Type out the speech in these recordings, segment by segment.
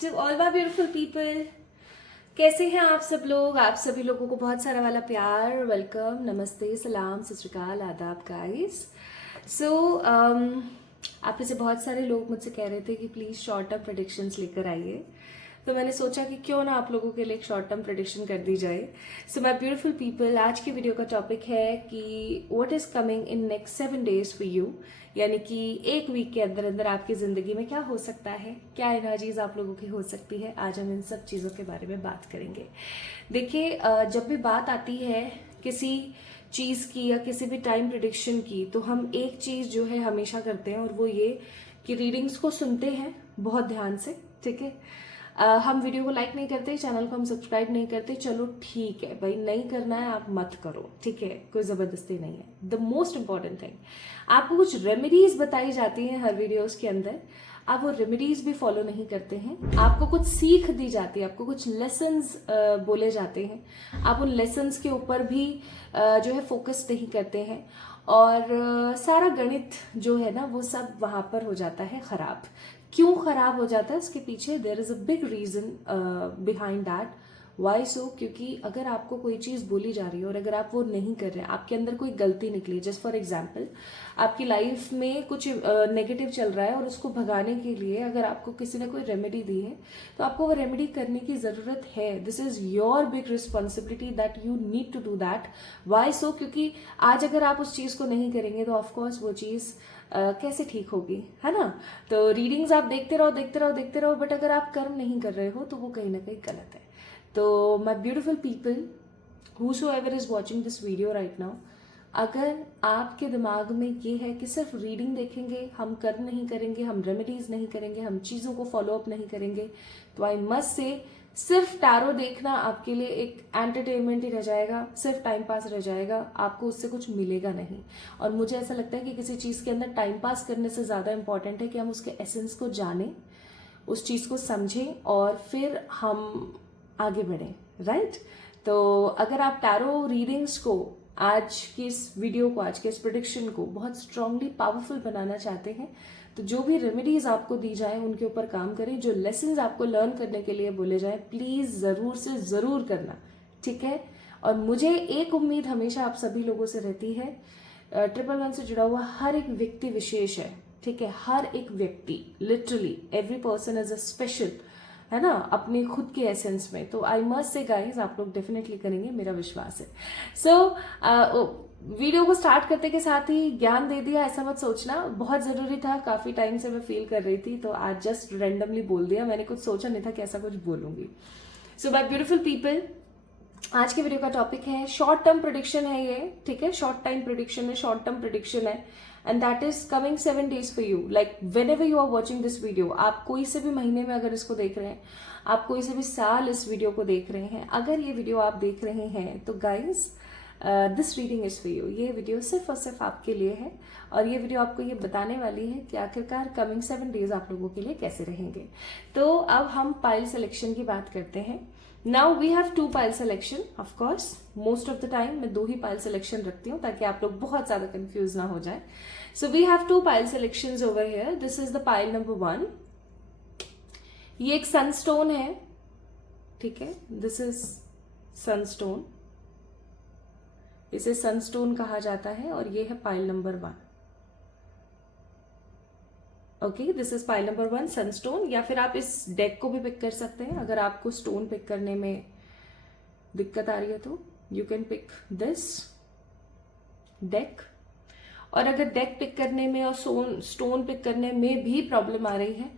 to all my beautiful people. कैसे हैं आप सब लोग? आप सभी लोगों को बहुत सारा वाला प्यार, वेलकम, नमस्ते, सलाम, सत श्री अकाल, आदाब गाइस. सो आप में से बहुत सारे लोग मुझसे कह रहे थे कि प्लीज़ शॉर्ट टर्म प्रेडिक्शंस लेकर आइए. तो मैंने सोचा कि क्यों ना आप लोगों के लिए एक शॉर्ट टर्म प्रेडिक्शन कर दी जाए. सो माय ब्यूटीफुल पीपल, आज की वीडियो का टॉपिक है कि what is coming in next 7 days for you. यानी कि एक वीक के अंदर अंदर आपकी ज़िंदगी में क्या हो सकता है, क्या एनर्जीज आप लोगों की हो सकती है. आज हम इन सब चीज़ों के बारे में बात करेंगे. देखिए, जब भी बात आती है किसी चीज़ की या किसी भी टाइम प्रिडिक्शन की, तो हम एक चीज़ जो है हमेशा करते हैं, और वो ये कि रीडिंग्स को सुनते हैं बहुत ध्यान से. ठीक है, हम वीडियो को लाइक नहीं करते, चैनल को हम सब्सक्राइब नहीं करते. चलो ठीक है भाई, नहीं करना है आप मत करो, ठीक है, कोई ज़बरदस्ती नहीं है. द मोस्ट इंपॉर्टेंट थिंग, आपको कुछ रेमेडीज बताई जाती हैं हर वीडियोस के अंदर, आप वो रेमेडीज भी फॉलो नहीं करते हैं. आपको कुछ सीख दी जाती है, आपको कुछ लेसन्स बोले जाते हैं, आप उन लेसन्स के ऊपर भी जो है फोकस नहीं करते हैं, और सारा गणित जो है ना वो सब वहां पर हो जाता है खराब. क्यों खराब हो जाता है, उसके पीछे there is a big reason behind that. Why so? क्योंकि अगर आपको कोई चीज़ बोली जा रही है और अगर आप वो नहीं कर रहे हैं, आपके अंदर कोई गलती निकली, जस्ट फॉर एग्जाम्पल आपकी लाइफ में कुछ नेगेटिव चल रहा है और उसको भगाने के लिए अगर आपको किसी ने कोई रेमेडी दी है, तो आपको वो रेमेडी करने की ज़रूरत है. This is your big responsibility that you need to do that. Why so? क्योंकि आज अगर आप उस चीज़ को नहीं करेंगे तो ऑफकोर्स वो चीज़ कैसे ठीक होगी, है ना. तो रीडिंग्स आप देखते रहो देखते रहो देखते रहो, बट अगर आप कर्म नहीं कर रहे हो तो वो कहीं ना कहीं गलत है. तो माई beautiful people, whosoever is watching this video right now, अगर आपके दिमाग में ये है कि सिर्फ रीडिंग देखेंगे, हम कर्म नहीं करेंगे, हम रेमेडीज नहीं करेंगे, हम चीज़ों को फॉलो अप नहीं करेंगे, तो आई मस्ट से सिर्फ टैरो देखना आपके लिए एक एंटरटेनमेंट ही रह जाएगा, सिर्फ टाइम पास रह जाएगा, आपको उससे कुछ मिलेगा नहीं. और मुझे ऐसा लगता है कि किसी चीज़ के अंदर टाइम पास करने से ज़्यादा इंपॉर्टेंट है कि हम उसके एसेंस को जानें, उस चीज़ को समझें और फिर हम आगे बढ़ें. राइट? तो अगर आप टैरो रीडिंग्स को, आज की इस वीडियो को, आज के इस प्रेडिक्शन को बहुत स्ट्रांगली पावरफुल बनाना चाहते हैं, तो जो भी रेमेडीज आपको दी जाए उनके ऊपर काम करें. जो लेसन्स आपको लर्न करने के लिए बोले जाए, प्लीज ज़रूर से ज़रूर करना. ठीक है? और मुझे एक उम्मीद हमेशा आप सभी लोगों से रहती है, 111 से जुड़ा हुआ हर एक व्यक्ति विशेष है. ठीक है, हर एक व्यक्ति, literally every person is a special, है ना, अपने खुद के एसेंस में. तो आई मस्ट से गाइज, आप लोग डेफिनेटली करेंगे, मेरा विश्वास है. सो वीडियो को स्टार्ट करते के साथ ही ज्ञान दे दिया, ऐसा मत सोचना. बहुत जरूरी था, काफी टाइम से मैं फील कर रही थी, तो आज जस्ट रेंडमली बोल दिया. मैंने कुछ सोचा नहीं था कि ऐसा कुछ बोलूंगी. सो माय ब्यूटीफुल पीपल, आज के वीडियो का टॉपिक है शॉर्ट टर्म प्रिडिक्शन है ये. ठीक है, शॉर्ट टाइम प्रिडिक्शन में शॉर्ट टर्म प्रिडिक्शन है, and that is coming 7 days for you. Like whenever you are watching this video, आप कोई से भी महीने में अगर इसको देख रहे हैं, आप कोई से भी साल इस वीडियो को देख रहे हैं, अगर ये वीडियो आप देख रहे हैं, तो guys this reading is for you. ये वीडियो सिर्फ और सिर्फ आपके लिए है, और ये वीडियो आपको ये बताने वाली है कि आखिरकार कमिंग 7 days आप लोगों के लिए कैसे रहेंगे. तो अब हम पाइल सिलेक्शन की बात करते हैं. Now we have 2 pile selection. Of course most of the time मैं 2 ही पाइल सिलेक्शन रखती हूँ ताकि आप लोग बहुत ज्यादा कंफ्यूज ना हो जाए. So we have 2 pile selections over here. This is the pile number 1. ये एक सनस्टोन है. ठीक है, दिस इज सनस्टोन, इसे सनस्टोन कहा जाता है, और ये है pile number 1. Okay, this is pile number 1 sunstone. या फिर आप इस डेक को भी पिक कर सकते हैं अगर आपको स्टोन पिक करने में दिक्कत आ रही है, तो you can pick this deck. और अगर डेक पिक करने में और स्टोन पिक करने में भी प्रॉब्लम आ रही है,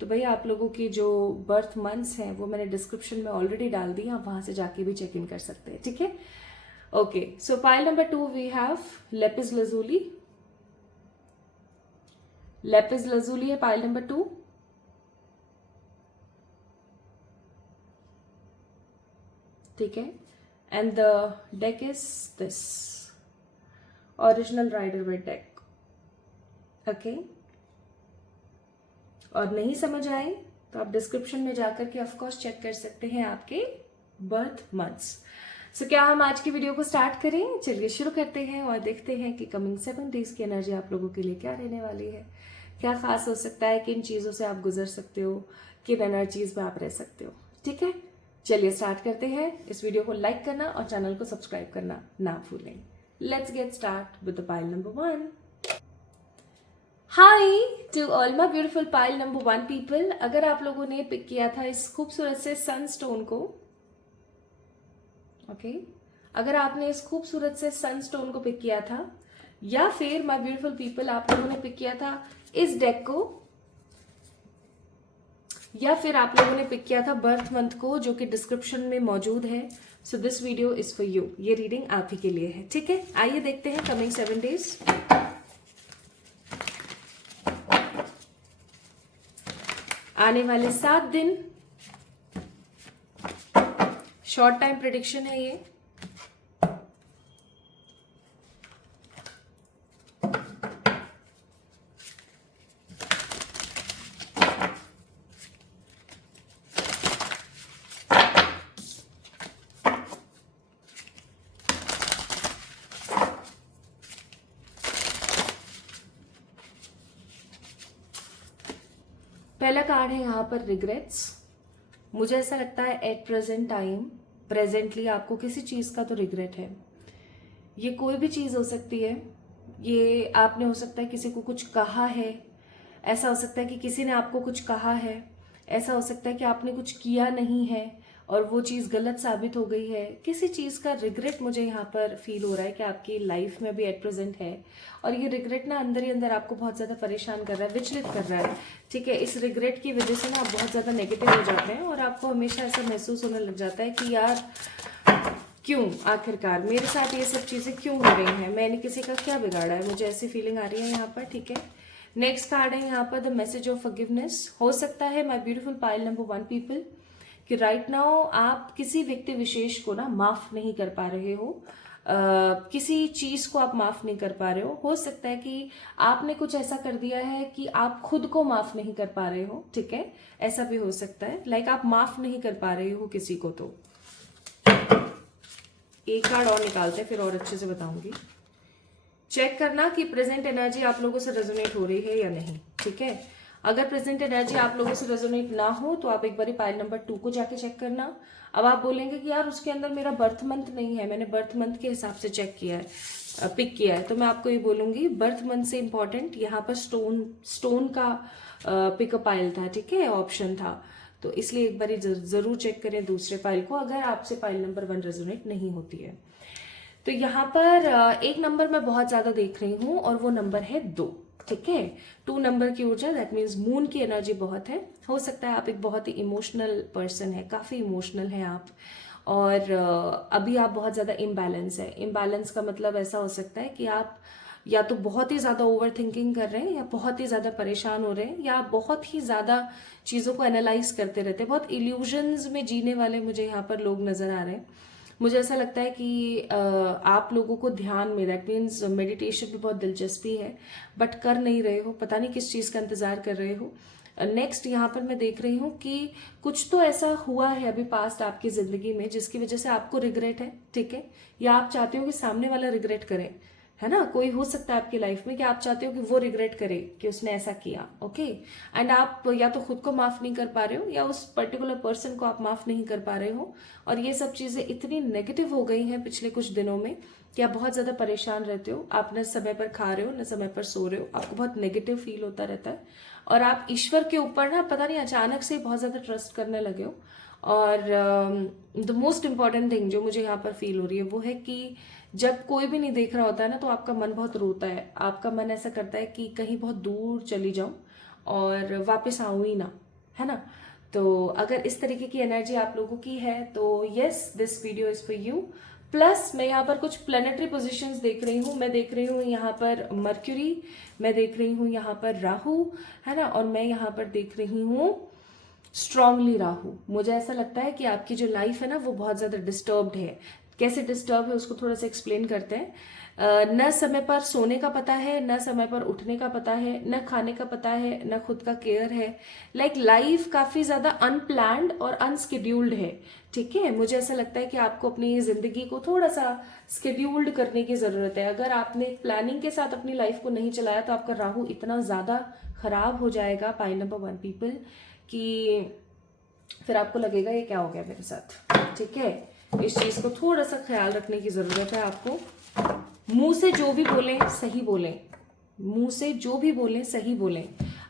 तो भैया आप लोगों की जो बर्थ मंथ्स हैं वो मैंने डिस्क्रिप्शन में ऑलरेडी डाल दी, आप वहां से जाके भी चेक इन कर सकते हैं. ठीक है, okay. So pile number 2 we have lapis lazuli. Lapis lazuli है पाइल नंबर 2. ठीक है, and the deck is this original Rider Waite deck. Okay, और नहीं समझ आए तो आप डिस्क्रिप्शन में जाकर के ऑफकोर्स चेक कर सकते हैं आपके बर्थ मंथ्स. सो क्या हम आज की वीडियो को स्टार्ट करें? चलिए शुरू करते हैं और देखते हैं कि कमिंग 7 days की एनर्जी आप लोगों के लिए क्या रहने वाली है, क्या खास हो सकता है, किन चीज़ों से आप गुजर सकते हो, किन एनर्जीज में आप रह सकते हो। ठीक है, चलिए स्टार्ट करते हैं। इस वीडियो को लाइक करना और चैनल को सब्सक्राइब करना ना भूलें। Let's get start with the pile number 1। Hi to all my beautiful pile number 1 people. अगर आप लोगों ने पिक किया था इस खूबसूरत से सनस्टोन को, ओके, अगर आपने इस खूबसूरत से सनस्टोन को पिक किया था, या फिर माय ब्यूटीफुल पीपल आप लोगों ने पिक किया था इस डेक को, या फिर आप लोगों ने पिक किया था बर्थ मंथ को, जो कि डिस्क्रिप्शन में मौजूद है, so this video is for you. ये रीडिंग आप ही के लिए है। ठीक है, आइए देखते हैं कमिंग 7 डेज, आने वाले 7 दिन। शॉर्ट टाइम प्रेडिक्शन है ये। पहला कार्ड है यहाँ पर रिग्रेट्स। मुझे ऐसा लगता है एट प्रेजेंट टाइम, प्रेजेंटली आपको किसी चीज का तो रिग्रेट है। ये कोई भी चीज हो सकती है। ये आपने हो सकता है किसी को कुछ कहा है, ऐसा हो सकता है कि किसी ने आपको कुछ कहा है, ऐसा हो सकता है कि आपने कुछ किया नहीं है और वो चीज़ गलत साबित हो गई है। किसी चीज़ का रिग्रेट मुझे यहाँ पर फील हो रहा है कि आपकी लाइफ में भी एट प्रेजेंट है, और ये रिग्रेट ना अंदर ही अंदर आपको बहुत ज़्यादा परेशान कर रहा है, विचलित कर रहा है। ठीक है, इस रिग्रेट की वजह से ना आप बहुत ज़्यादा नेगेटिव हो जाते हैं और आपको हमेशा ऐसा महसूस होने लग जाता है कि यार क्यों, आखिरकार मेरे साथ ये सब चीज़ें क्यों हो रही हैं, मैंने किसी का क्या बिगाड़ा है, मुझे ऐसी फीलिंग आ रही है यहाँ पर। ठीक है, नेक्स्ट कार्ड है यहाँ पर द मैसेज ऑफ फॉरगिवनेस। हो सकता है my beautiful pile number 1 people कि राइट नाउ आप किसी व्यक्ति विशेष को ना माफ नहीं कर पा रहे हो, किसी चीज को आप माफ नहीं कर पा रहे हो सकता है कि आपने कुछ ऐसा कर दिया है कि आप खुद को माफ नहीं कर पा रहे हो। ठीक है, ऐसा भी हो सकता है, लाइक आप माफ नहीं कर पा रहे हो किसी को। तो एक कार्ड और निकालते हैं, फिर और अच्छे से बताऊंगी। चेक करना कि प्रेजेंट एनर्जी आप लोगों से रेजोनेट हो रही है या नहीं। ठीक है, अगर प्रेजेंट एनर्जी आप लोगों से रेजोनेट ना हो तो आप एक बार पाइल नंबर 2 को जाके चेक करना। अब आप बोलेंगे कि यार उसके अंदर मेरा बर्थ मंथ नहीं है, मैंने बर्थ मंथ के हिसाब से चेक किया है, पिक किया है, तो मैं आपको ये बोलूंगी बर्थ मंथ से इंपॉर्टेंट यहाँ पर स्टोन का पिकअप पाइल था। ठीक है, ऑप्शन था, तो इसलिए एक बार जरूर चेक करें दूसरे पाइल को अगर आपसे पाइल नंबर 1 रेजोनेट नहीं होती है। तो यहाँ पर एक नंबर मैं बहुत ज्यादा देख रही हूँ और वो नंबर है 2। ठीक है, 2 नंबर की ऊर्जा, दैट मीन्स मून की एनर्जी बहुत है। हो सकता है आप एक बहुत ही इमोशनल पर्सन है, काफी इमोशनल है आप, और अभी आप बहुत ज्यादा इम्बैलेंस है। इम्बैलेंस का मतलब ऐसा हो सकता है कि आप या तो बहुत ही ज्यादा ओवर थिंकिंग कर रहे हैं, या बहुत ही ज्यादा परेशान हो रहे हैं, या बहुत ही ज्यादा चीजों को एनालाइज करते रहते हैं। बहुत इल्यूजन्स में जीने वाले मुझे यहाँ पर लोग नजर आ रहे हैं। मुझे ऐसा लगता है कि आप लोगों को ध्यान में, दैट मीन्स मेडिटेशन में बहुत दिलचस्पी है, बट कर नहीं रहे हो, पता नहीं किस चीज़ का इंतजार कर रहे हो। नेक्स्ट यहाँ पर मैं देख रही हूँ कि कुछ तो ऐसा हुआ है अभी पास्ट आपकी जिंदगी में जिसकी वजह से आपको रिग्रेट है। ठीक है, या आप चाहते हो कि सामने वाला रिग्रेट करे, है ना। कोई हो सकता है आपकी लाइफ में कि आप चाहते हो कि वो रिग्रेट करे कि उसने ऐसा किया। ओके, एंड आप या तो खुद को माफ नहीं कर पा रहे हो या उस पर्टिकुलर पर्सन को आप माफ नहीं कर पा रहे हो, और ये सब चीजें इतनी नेगेटिव हो गई हैं पिछले कुछ दिनों में कि आप बहुत ज्यादा परेशान रहते हो। आप न समय पर खा रहे हो, न समय पर सो रहे हो, आपको बहुत नेगेटिव फील होता रहता है, और आप ईश्वर के ऊपर ना पता नहीं अचानक से बहुत ज्यादा ट्रस्ट करने लगे हो। और द मोस्ट इम्पॉर्टेंट थिंग जो मुझे यहाँ पर फील हो रही है वो है कि जब कोई भी नहीं देख रहा होता है ना, तो आपका मन बहुत रोता है, आपका मन ऐसा करता है कि कहीं बहुत दूर चली जाऊं और वापस आऊं ही ना, है ना। तो अगर इस तरीके की एनर्जी आप लोगों की है तो yes, this video is for you. Plus मैं यहाँ पर कुछ प्लेनेटरी पोजीशंस देख रही हूँ। मैं देख रही हूँ यहाँ पर मर्क्यूरी, मैं देख रही हूँ यहाँ पर राहु, है ना, और मैं यहाँ पर देख रही हूँ स्ट्रांगली राहु। मुझे ऐसा लगता है कि आपकी जो लाइफ है ना वो बहुत ज्यादा डिस्टर्ब्ड है। कैसे डिस्टर्ब है उसको थोड़ा सा एक्सप्लेन करते हैं। न समय पर सोने का पता है, न समय पर उठने का पता है, न खाने का पता है, न खुद का केयर है। लाइक लाइफ काफी ज्यादा अनप्लैन्ड और अनस्केड्यूल्ड है। ठीक है, मुझे ऐसा लगता है कि आपको अपनी जिंदगी को थोड़ा सा स्केड्यूल्ड करने की जरूरत है। अगर आपने प्लानिंग के साथ अपनी लाइफ को नहीं चलाया तो आपका राहु इतना ज्यादा खराब हो जाएगा पाइल नंबर 1 पीपल, कि फिर आपको लगेगा ये क्या हो गया मेरे साथ, ठीक है। इस चीज को थोड़ा सा ख्याल रखने की जरूरत है आपको। मुंह से जो भी बोलें सही बोलें, मुंह से जो भी बोलें सही बोलें।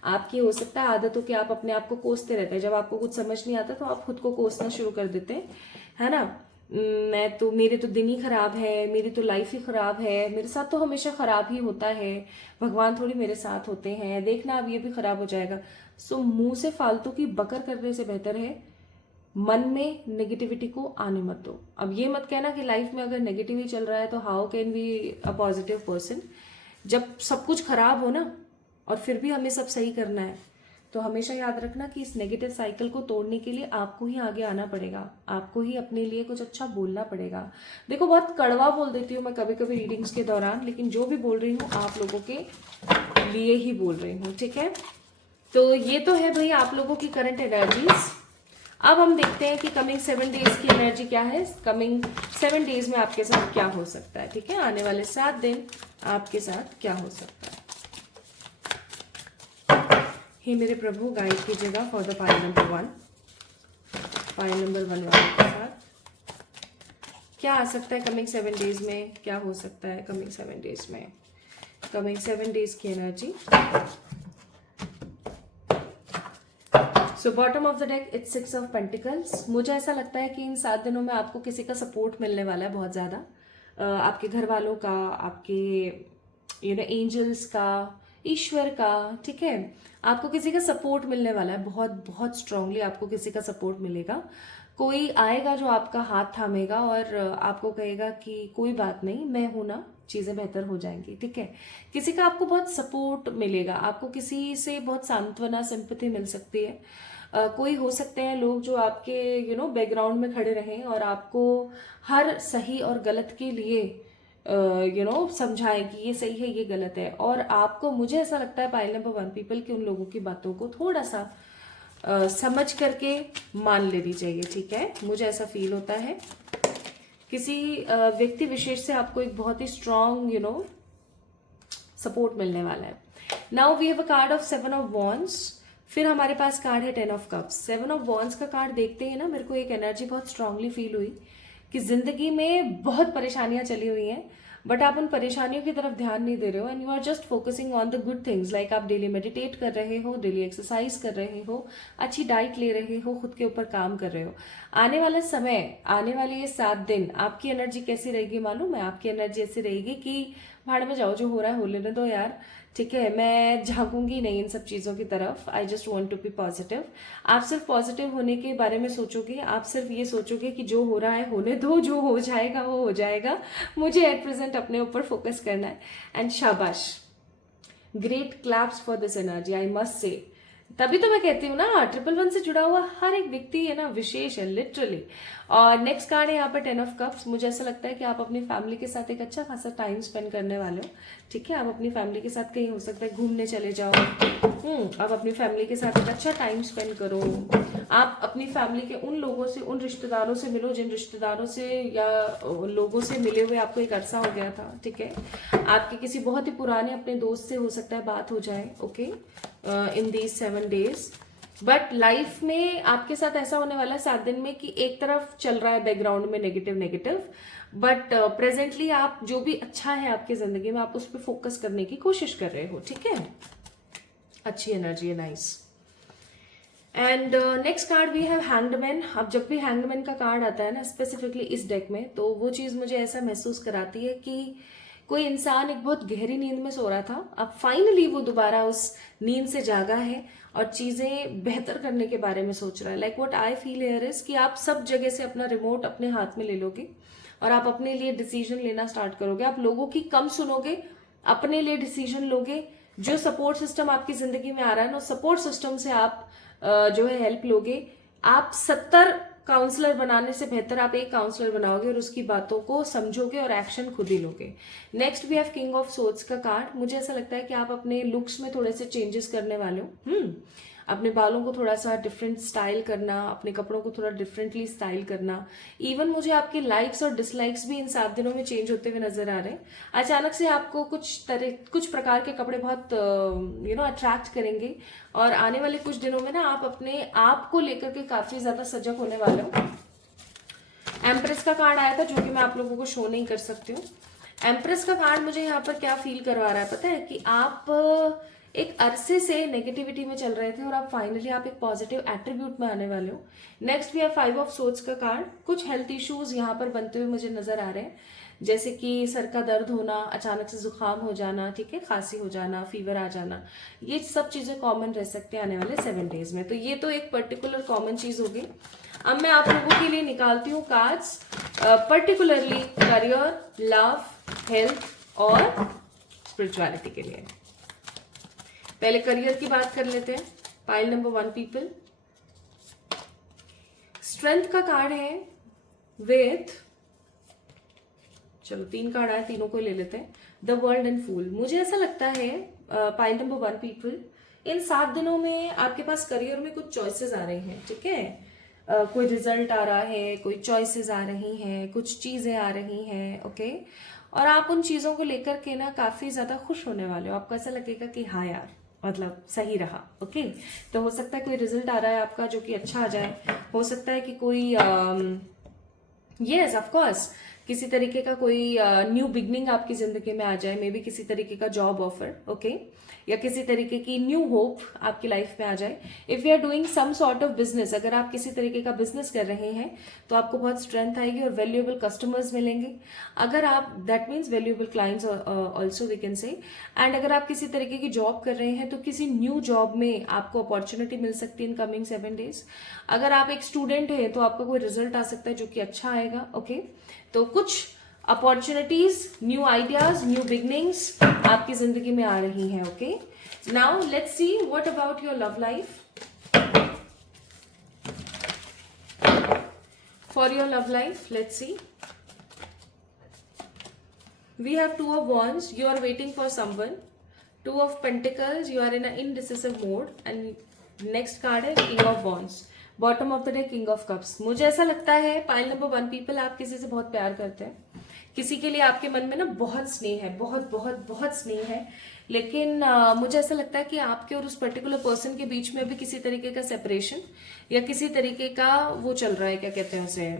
आपकी हो सकता है आदत हो कि आप अपने आप को कोसते रहते हैं, जब आपको कुछ समझ नहीं आता तो आप खुद को कोसना शुरू कर देते हैं, है ना। मैं तो, मेरे तो दिन ही खराब है, मेरी तो लाइफ ही खराब है, मेरे साथ तो हमेशा खराब ही होता है, भगवान थोड़ी मेरे साथ होते हैं, देखना अब ये भी खराब हो जाएगा। सो मुंह से फालतू की बकर करने से बेहतर है मन में नेगेटिविटी को आने मत दो। अब ये मत कहना कि लाइफ में अगर नेगेटिव ही चल रहा है तो how can be a positive person. जब सब कुछ खराब हो ना और फिर भी हमें सब सही करना है, तो हमेशा याद रखना कि इस नेगेटिव साइकिल को तोड़ने के लिए आपको ही आगे आना पड़ेगा, आपको ही अपने लिए कुछ अच्छा बोलना पड़ेगा। देखो बहुत कड़वा बोल देती हूँ मैं कभी कभी रीडिंग्स के दौरान, लेकिन जो भी बोल रही हूँ आप लोगों के लिए ही बोल रही हूँ, ठीक है। तो ये तो है भाई आप लोगों की करंट एनर्जीज। अब हम देखते हैं कि कमिंग 7 डेज की एनर्जी क्या है, कमिंग 7 डेज में आपके साथ क्या हो सकता है, ठीक है। आने वाले 7 दिन आपके साथ क्या हो सकता है। हे मेरे प्रभु गाइड कीजिएगा for the pile number 1, pile number 1 वाले के साथ क्या आ सकता है कमिंग 7 डेज में, क्या हो सकता है कमिंग 7 डेज में, कमिंग 7 डेज की energy. So bottom of the deck it's 6 of pentacles. मुझे ऐसा लगता है कि इन 7 दिनों में आपको किसी का सपोर्ट मिलने वाला है बहुत ज्यादा, आपके घर वालों का, आपके एंजल्स का, ईश्वर का, ठीक है। आपको किसी का सपोर्ट मिलने वाला है, बहुत बहुत स्ट्रांगली आपको किसी का सपोर्ट मिलेगा। कोई आएगा जो आपका हाथ थामेगा और आपको कहेगा कि कोई बात नहीं, मैं हूं ना, चीजें बेहतर हो जाएंगी, ठीक है। किसी का आपको बहुत सपोर्ट मिलेगा, आपको किसी से बहुत सांत्वना, सिंपैथी मिल सकती है। कोई हो सकते हैं लोग जो आपके बैकग्राउंड में खड़े रहें और आपको हर सही और गलत के लिए समझाएं कि ये सही है ये गलत है। और आपको, मुझे ऐसा लगता है पाइल नंबर 1 पीपल के उन लोगों की बातों को थोड़ा सा समझ करके मान लेनी चाहिए, ठीक है। मुझे ऐसा फील होता है किसी व्यक्ति विशेष से आपको एक बहुत ही स्ट्रॉन्ग सपोर्ट मिलने वाला है। Now we have a card of 7 of wands. फिर हमारे पास कार्ड है 10 ऑफ कप्स। 7 ऑफ वॉन्ड्स का कार्ड देखते ही ना मेरे को एक एनर्जी बहुत स्ट्रांगली फील हुई कि जिंदगी में बहुत परेशानियां चली हुई हैं, बट आप उन परेशानियों की तरफ ध्यान नहीं दे रहे हो and you are just focusing on the good things. Like आप डेली मेडिटेट कर रहे हो, डेली एक्सरसाइज कर रहे हो, अच्छी डाइट ले रहे हो, खुद के ऊपर काम कर रहे हो। आने वाला समय, आने वाले ये 7 दिन आपकी एनर्जी कैसी रहेगी मालूम है? आपकी एनर्जी ऐसी रहेगी कि भाड़ में जाओ, जो हो रहा है हो लेने दो यार, ठीक है। मैं झांकूंगी नहीं इन सब चीजों की तरफ। I just want to be positive. आप सिर्फ पॉजिटिव होने के बारे में सोचोगे, आप सिर्फ ये सोचोगे कि जो हो रहा है होने दो, जो हो जाएगा वो हो जाएगा, मुझे एट प्रेजेंट अपने ऊपर फोकस करना है। एंड शाबाश, great claps for this energy, I must say. तभी तो मैं कहती हूँ ना, 111 से जुड़ा हुआ हर एक व्यक्ति है ना विशेष है, लिटरली। और नेक्स्ट कार्ड है यहाँ पर 10 ऑफ कप्स। मुझे ऐसा लगता है कि आप अपनी फैमिली के साथ एक अच्छा खासा टाइम स्पेंड करने वाले हो, ठीक है। आप अपनी फैमिली के साथ कहीं हो सकता है घूमने चले जाओ, आप अपनी फैमिली के साथ एक अच्छा टाइम स्पेंड करो। आप अपनी फैमिली के उन लोगों से, उन रिश्तेदारों से मिलो जिन रिश्तेदारों से या लोगों से मिले हुए आपको एक अरसा हो गया था, ठीक है। आपके किसी बहुत ही पुराने अपने दोस्त से हो सकता है बात हो जाए, okay, in these 7 days. But life में आपके साथ ऐसा होने वाला है 7 दिन में कि एक तरफ चल रहा है बैकग्राउंड में नेगेटिव, बट प्रेजेंटली आप जो भी अच्छा है आपकी जिंदगी में, आप उस पर फोकस करने की कोशिश कर रहे हो, ठीक है। अच्छी एनर्जी है, nice. And next card we have hanged man. अब जब भी हैंग्डमैन का कार्ड आता है ना स्पेसिफिकली इस डेक में, तो वो चीज मुझे ऐसा महसूस कराती है कि कोई इंसान एक बहुत गहरी नींद में सो रहा था, अब फाइनली वो दोबारा उस नींद से जागा है और चीजें बेहतर करने के बारे में सोच रहा है। Like what I feel here is कि आप सब जगह से अपना रिमोट अपने हाथ में ले लोगे और आप अपने लिए डिसीजन लेना स्टार्ट करोगे। आप लोगों की कम सुनोगे, अपने लिए डिसीजन लोगे। जो सपोर्ट सिस्टम आपकी जिंदगी में आ रहा है ना, सपोर्ट सिस्टम से आप जो है हेल्प लोगे। आप 70 काउंसलर बनाने से बेहतर आप एक काउंसलर बनाओगे और उसकी बातों को समझोगे और एक्शन खुद ही लोगे। Next we have king of swords का कार्ड। मुझे ऐसा लगता है कि आप अपने लुक्स में थोड़े से चेंजेस करने वाले हो। अपने बालों को थोड़ा सा डिफरेंट स्टाइल करना, अपने कपड़ों को थोड़ा डिफरेंटली स्टाइल करना। इवन मुझे आपके लाइक्स और डिसलाइक्स भी इन 7 दिनों में चेंज होते हुए नजर आ रहे हैं। अचानक से आपको कुछ प्रकार के कपड़े बहुत अट्रैक्ट करेंगे, और आने वाले कुछ दिनों में ना आप अपने आप को लेकर के काफी ज्यादा सजग होने वाले हो। एम्प्रेस का कार्ड आया था जो कि मैं आप लोगों को शो नहीं कर सकती हूँ। एम्प्रेस का कार्ड मुझे यहाँ पर क्या फील करवा रहा है पता है, कि आप एक अरसे से नेगेटिविटी में चल रहे थे और आप फाइनली आप एक पॉजिटिव एट्रीब्यूट में आने वाले हो। नेक्स्ट भी है 5 ऑफ सोर्ड्स का कार्ड। कुछ हेल्थ इश्यूज यहाँ पर बनते हुए मुझे नजर आ रहे हैं, जैसे कि सर का दर्द होना, अचानक से जुकाम हो जाना, ठीक है, खांसी हो जाना, फीवर आ जाना, ये सब चीजें कॉमन रह सकते हैं आने वाले 7 डेज में। तो ये तो एक पर्टिकुलर कॉमन चीज होगी। अब मैं आप लोगों के लिए निकालती हूँ cards particularly career, love, health और स्पिरिचुअलिटी के लिए। पहले करियर की बात कर लेते हैं। Pile number 1 people. स्ट्रेंथ का कार्ड है विथ, चलो 3 कार्ड आए, तीनों को ले लेते हैं। द वर्ल्ड एंड फूल। मुझे ऐसा लगता है पाइल नंबर 1 पीपल, इन 7 दिनों में आपके पास करियर में कुछ चॉइसेस आ रही हैं, ठीक है। कोई रिजल्ट आ रहा है, कोई चॉइसेस आ रही हैं, कुछ चीजें आ रही हैं, ओके। और आप उन चीजों को लेकर के ना काफी ज्यादा खुश होने वाले हो। आपको ऐसा लगेगा कि हाँ यार, मतलब सही रहा, ओके। तो हो सकता है कोई रिजल्ट आ रहा है आपका जो कि अच्छा आ जाए। हो सकता है कि कोई यस ऑफ कोर्स किसी तरीके का कोई न्यू बिगनिंग आपकी जिंदगी में आ जाए, मे बी किसी तरीके का जॉब ऑफर, ओके, या किसी तरीके की न्यू होप आपकी लाइफ में आ जाए। If you are doing some sort of business, अगर आप किसी तरीके का बिजनेस कर रहे हैं तो आपको बहुत स्ट्रेंथ आएगी और वैल्यूएबल कस्टमर्स मिलेंगे। अगर आप, that means valuable clients also we can say. And अगर आप किसी तरीके की जॉब कर रहे हैं तो किसी न्यू जॉब में आपको अपॉर्चुनिटी मिल सकती है इन कमिंग 7 डेज। अगर आप एक स्टूडेंट है तो आपका कोई रिजल्ट आ सकता है जो कि अच्छा आएगा, ओके। तो कुछ opportunities, new ideas, new beginnings आपकी जिंदगी में आ रही हैं, okay. Now let's see what about your love life. For your love life, let's see. We have 2 of wands, you are waiting for someone. 2 of pentacles, you are in an indecisive mode. And next card है king of wands. Bottom of the day king of cups. मुझे ऐसा लगता है pile number 1 people, आप किसी से बहुत प्यार करते हैं, किसी के लिए आपके मन में ना बहुत स्नेह है, बहुत बहुत बहुत स्नेह है। लेकिन मुझे ऐसा लगता है कि आपके और उस पर्टिकुलर पर्सन के बीच में भी किसी तरीके का सेपरेशन या किसी तरीके का वो चल रहा है, क्या कहते हैं उसे,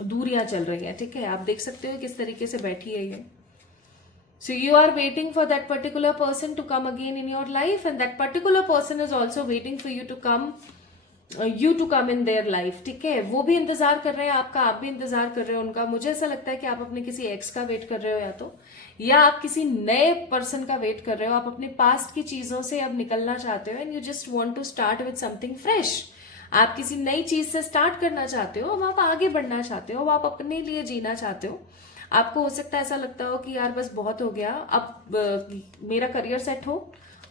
दूरियां चल रही है, ठीक है। आप देख सकते हो किस तरीके से बैठी है ये। So you are waiting for that particular person to come again in your life, and that particular person is also waiting for you to come in their life, ठीक है। वो भी इंतजार कर रहे हैं आपका, आप भी इंतजार कर रहे हो उनका। मुझे ऐसा लगता है कि आप अपने किसी एक्स का वेट कर रहे हो, या आप किसी नए पर्सन का वेट कर रहे हो। आप अपने पास्ट की चीजों से अब निकलना चाहते हो, and you just want to start with something fresh. आप किसी नई चीज से स्टार्ट करना चाहते हो, अब आप आगे बढ़ना चाहते हो, अब आप अपने लिए जीना चाहते हो। आपको हो सकता है ऐसा लगता हो कि यार बस बहुत हो गया, अब मेरा करियर सेट हो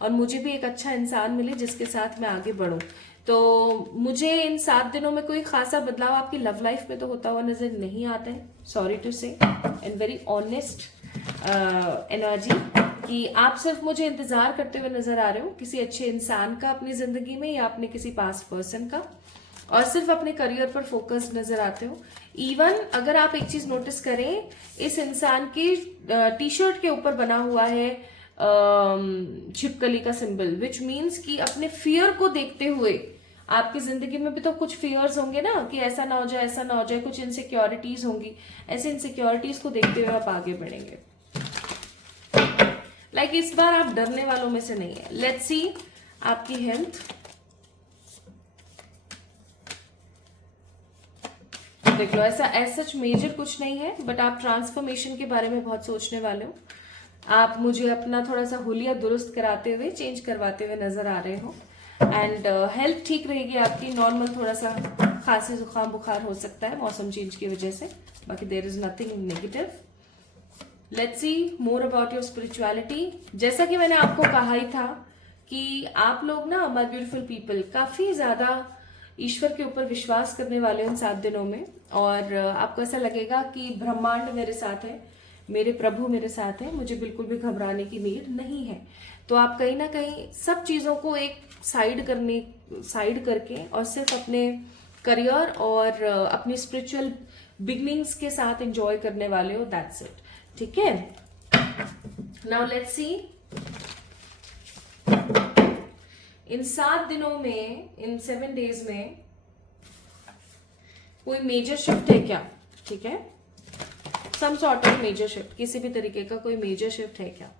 और मुझे भी एक अच्छा इंसान मिले जिसके साथ मैं आगे बढ़ूं। तो मुझे इन 7 दिनों में कोई खासा बदलाव आपकी लव लाइफ में तो होता हुआ नजर नहीं आता है, सॉरी टू से, एंड वेरी ऑनेस्ट एनर्जी, कि आप सिर्फ मुझे इंतजार करते हुए नजर आ रहे हो किसी अच्छे इंसान का अपनी जिंदगी में, या अपने किसी पास्ट पर्सन का, और सिर्फ अपने करियर पर फोकस नजर आते हो। इवन अगर आप एक चीज नोटिस करें, इस इंसान की टी शर्ट के ऊपर बना हुआ है छिपकली का सिंबल, विच मीन्स कि अपने फियर को देखते हुए, आपकी जिंदगी में भी तो कुछ फियर्स होंगे ना, कि ऐसा ना हो जाए, ऐसा ना हो जाए, कुछ इनसिक्योरिटीज होंगी। ऐसे इनसिक्योरिटीज को देखते हुए आप आगे बढ़ेंगे। लाइक इस बार आप डरने वालों में से नहीं है। लेट्स सी आपकी हेल्थ। देख लो, ऐसा सच मेजर कुछ नहीं है, बट आप ट्रांसफॉर्मेशन के बारे में बहुत सोचने वाले हो। आप मुझे अपना थोड़ा सा हुलिया दुरुस्त कराते हुए, चेंज करवाते हुए नजर आ रहे हो। एंड हेल्थ ठीक रहेगी आपकी, नॉर्मल थोड़ा सा खांसी जुकाम बुखार हो सकता है मौसम चेंज की वजह से, बाकी there is nothing negative. Let's see more about your spirituality. जैसा कि मैंने आपको कहा ही था कि आप लोग ना, माय ब्यूटीफुल पीपल, काफी ज्यादा ईश्वर के ऊपर विश्वास करने वाले उन 7 दिनों में, और आपको ऐसा लगेगा कि ब्रह्मांड मेरे साथ है, मेरे प्रभु मेरे साथ है, मुझे बिल्कुल भी घबराने की नीड नहीं है। तो आप कहीं ना कहीं सब चीज़ों को एक साइड करके और सिर्फ अपने करियर और अपनी स्पिरिचुअल बिगनिंग्स के साथ एंजॉय करने वाले हो, दैट्स इट। ठीक है, नाउ लेट्स सी इन 7 दिनों में, इन 7 डेज में कोई मेजर शिफ्ट है क्या? ठीक है, some sort of major shift, किसी भी तरीके का कोई मेजर शिफ्ट है क्या?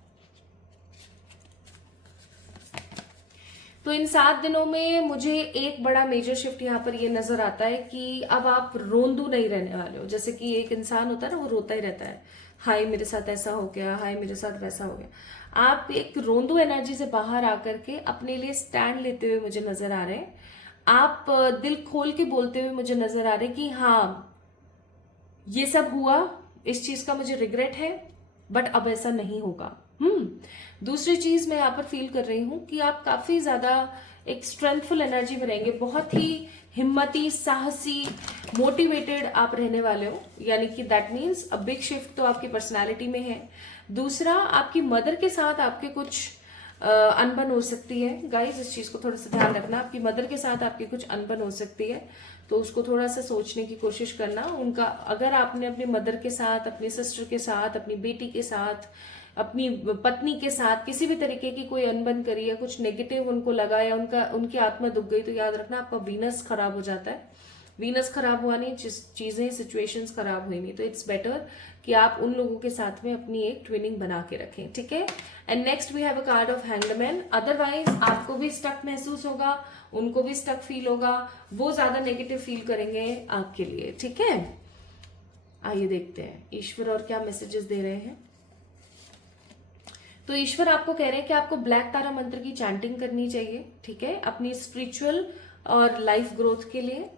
तो इन 7 दिनों में मुझे एक बड़ा मेजर शिफ्ट यहाँ पर ये नजर आता है कि अब आप रोंदू नहीं रहने वाले हो। जैसे कि एक इंसान होता है ना, वो रोता ही रहता है, हाय मेरे साथ ऐसा हो गया, हाय मेरे साथ वैसा हो गया। आप एक रोंदू एनर्जी से बाहर आकर के अपने लिए स्टैंड लेते हुए मुझे नजर आ रहे हैं। आप दिल खोल के बोलते हुए मुझे नजर आ रहे हैं कि हाँ ये सब हुआ, इस चीज का मुझे रिग्रेट है, बट अब ऐसा नहीं होगा। दूसरी चीज मैं यहाँ पर फील कर रही हूं कि आप काफी ज्यादा एक स्ट्रेंथफुल एनर्जी में रहेंगे, बहुत ही हिम्मती, साहसी, मोटिवेटेड आप रहने वाले हो। यानी कि that means a big shift तो आपकी पर्सनालिटी में है। दूसरा, आपकी मदर के साथ आपके कुछ अनबन हो सकती है। गाइस इस चीज को थोड़ा सा ध्यान रखना, आपकी मदर के साथ आपकी कुछ अनबन हो सकती है, तो उसको थोड़ा सा सोचने की कोशिश करना। उनका, अगर आपने अपनी मदर के साथ, अपनी सिस्टर के साथ, अपनी बेटी के साथ, अपनी पत्नी के साथ किसी भी तरीके की कोई अनबन करी या कुछ नेगेटिव उनको लगा या उनकी आत्मा दुख गई, तो याद रखना आपका वीनस खराब हो जाता है। वीनस खराब हुआ नहीं, चीजें, सिचुएशंस खराब हुई नहीं, तो इट्स बेटर कि आप उन लोगों के साथ में अपनी एक ट्विनिंग बना के रखें। ठीक है, and next we have a card of hanged man. Otherwise आपको भी स्टक महसूस होगा, उनको भी स्टक फील होगा, वो ज्यादा नेगेटिव फील करेंगे आपके लिए। ठीक है, आइए देखते हैं ईश्वर और क्या मैसेजेस दे रहे हैं। तो ईश्वर आपको कह रहे हैं कि आपको ब्लैक तारा मंत्र की चैंटिंग करनी चाहिए। ठीक है, अपनी स्पिरिचुअल और लाइफ ग्रोथ के लिए,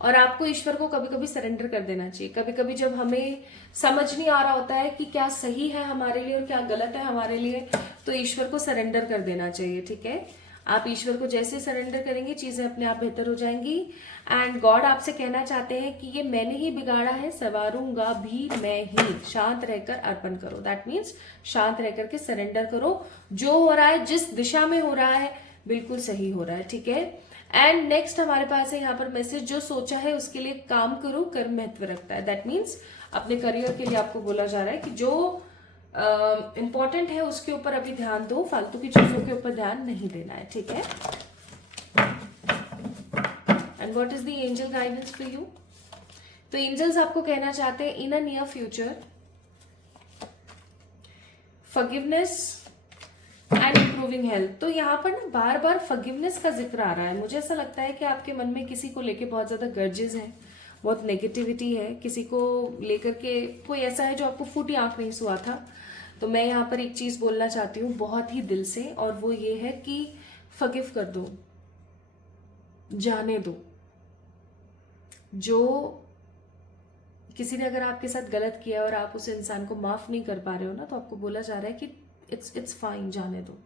और आपको ईश्वर को कभी कभी सरेंडर कर देना चाहिए। कभी कभी जब हमें समझ नहीं आ रहा होता है कि क्या सही है हमारे लिए और क्या गलत है हमारे लिए, तो ईश्वर को सरेंडर कर देना चाहिए। ठीक है, आप ईश्वर को जैसे सरेंडर करेंगे चीजें अपने आप बेहतर हो जाएंगी। एंड गॉड आपसे कहना चाहते हैं कि ये मैंने ही बिगाड़ा है, संवारूंगा भी मैं ही, शांत रहकर अर्पण करो। दैट मीन्स शांत रह करके सरेंडर करो। जो हो रहा है, जिस दिशा में हो रहा है, बिल्कुल सही हो रहा है। ठीक है, एंड नेक्स्ट हमारे पास है यहाँ पर मैसेज, जो सोचा है उसके लिए काम करो, कर्म महत्व रखता है। दैट मीन्स अपने करियर के लिए आपको बोला जा रहा है कि जो इंपॉर्टेंट है उसके ऊपर अभी ध्यान दो, फालतू की चीजों के ऊपर ध्यान नहीं देना है। ठीक है, and what is the angel guidance for you? तो एंजल्स आपको कहना चाहते हैं in a near future forgiveness and improving health. तो यहाँ पर ना बार बार फॉरगिवनेस का जिक्र आ रहा है। मुझे ऐसा लगता है कि आपके मन में किसी को लेके बहुत ज्यादा गर्जेस है, बहुत नेगेटिविटी है, किसी को लेकर के कोई ऐसा है जो आपको फूटी आंख नहीं सुआ था। तो मैं यहाँ पर एक चीज बोलना चाहती हूँ बहुत ही दिल से, और वो ये है कि फॉरगिव कर दो, जाने दो। जो किसी ने अगर आपके साथ गलत किया और आप उस इंसान को माफ नहीं कर पा रहे हो ना, तो आपको बोला जा रहा है कि इट्स फाइन, जाने दो।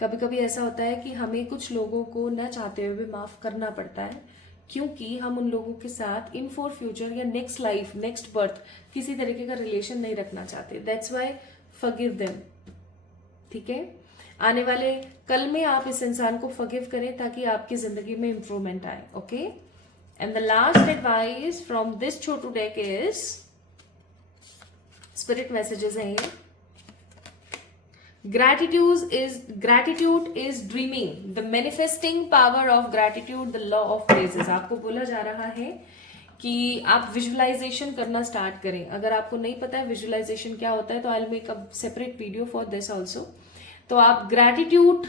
कभी कभी ऐसा होता है कि हमें कुछ लोगों को न चाहते हुए भी माफ करना पड़ता है, क्योंकि हम उन लोगों के साथ इन फॉर फ्यूचर या नेक्स्ट लाइफ, नेक्स्ट बर्थ किसी तरीके का रिलेशन नहीं रखना चाहते। That's why forgive them. ठीक है, आने वाले कल में आप इस इंसान को फॉरगिव करें ताकि आपकी जिंदगी में इंप्रूवमेंट आए। Okay, and the last advice from this Chhotu deck is, spirit messages हैं ये। Gratitude is dreaming. The manifesting power of gratitude, the law of praises. आपको बोला जा रहा है कि आप विजुअलाइजेशन करना स्टार्ट करें। अगर आपको नहीं पता है विजुअलाइजेशन क्या होता है, तो I will make a separate video for this also. तो आप ग्रैटिट्यूड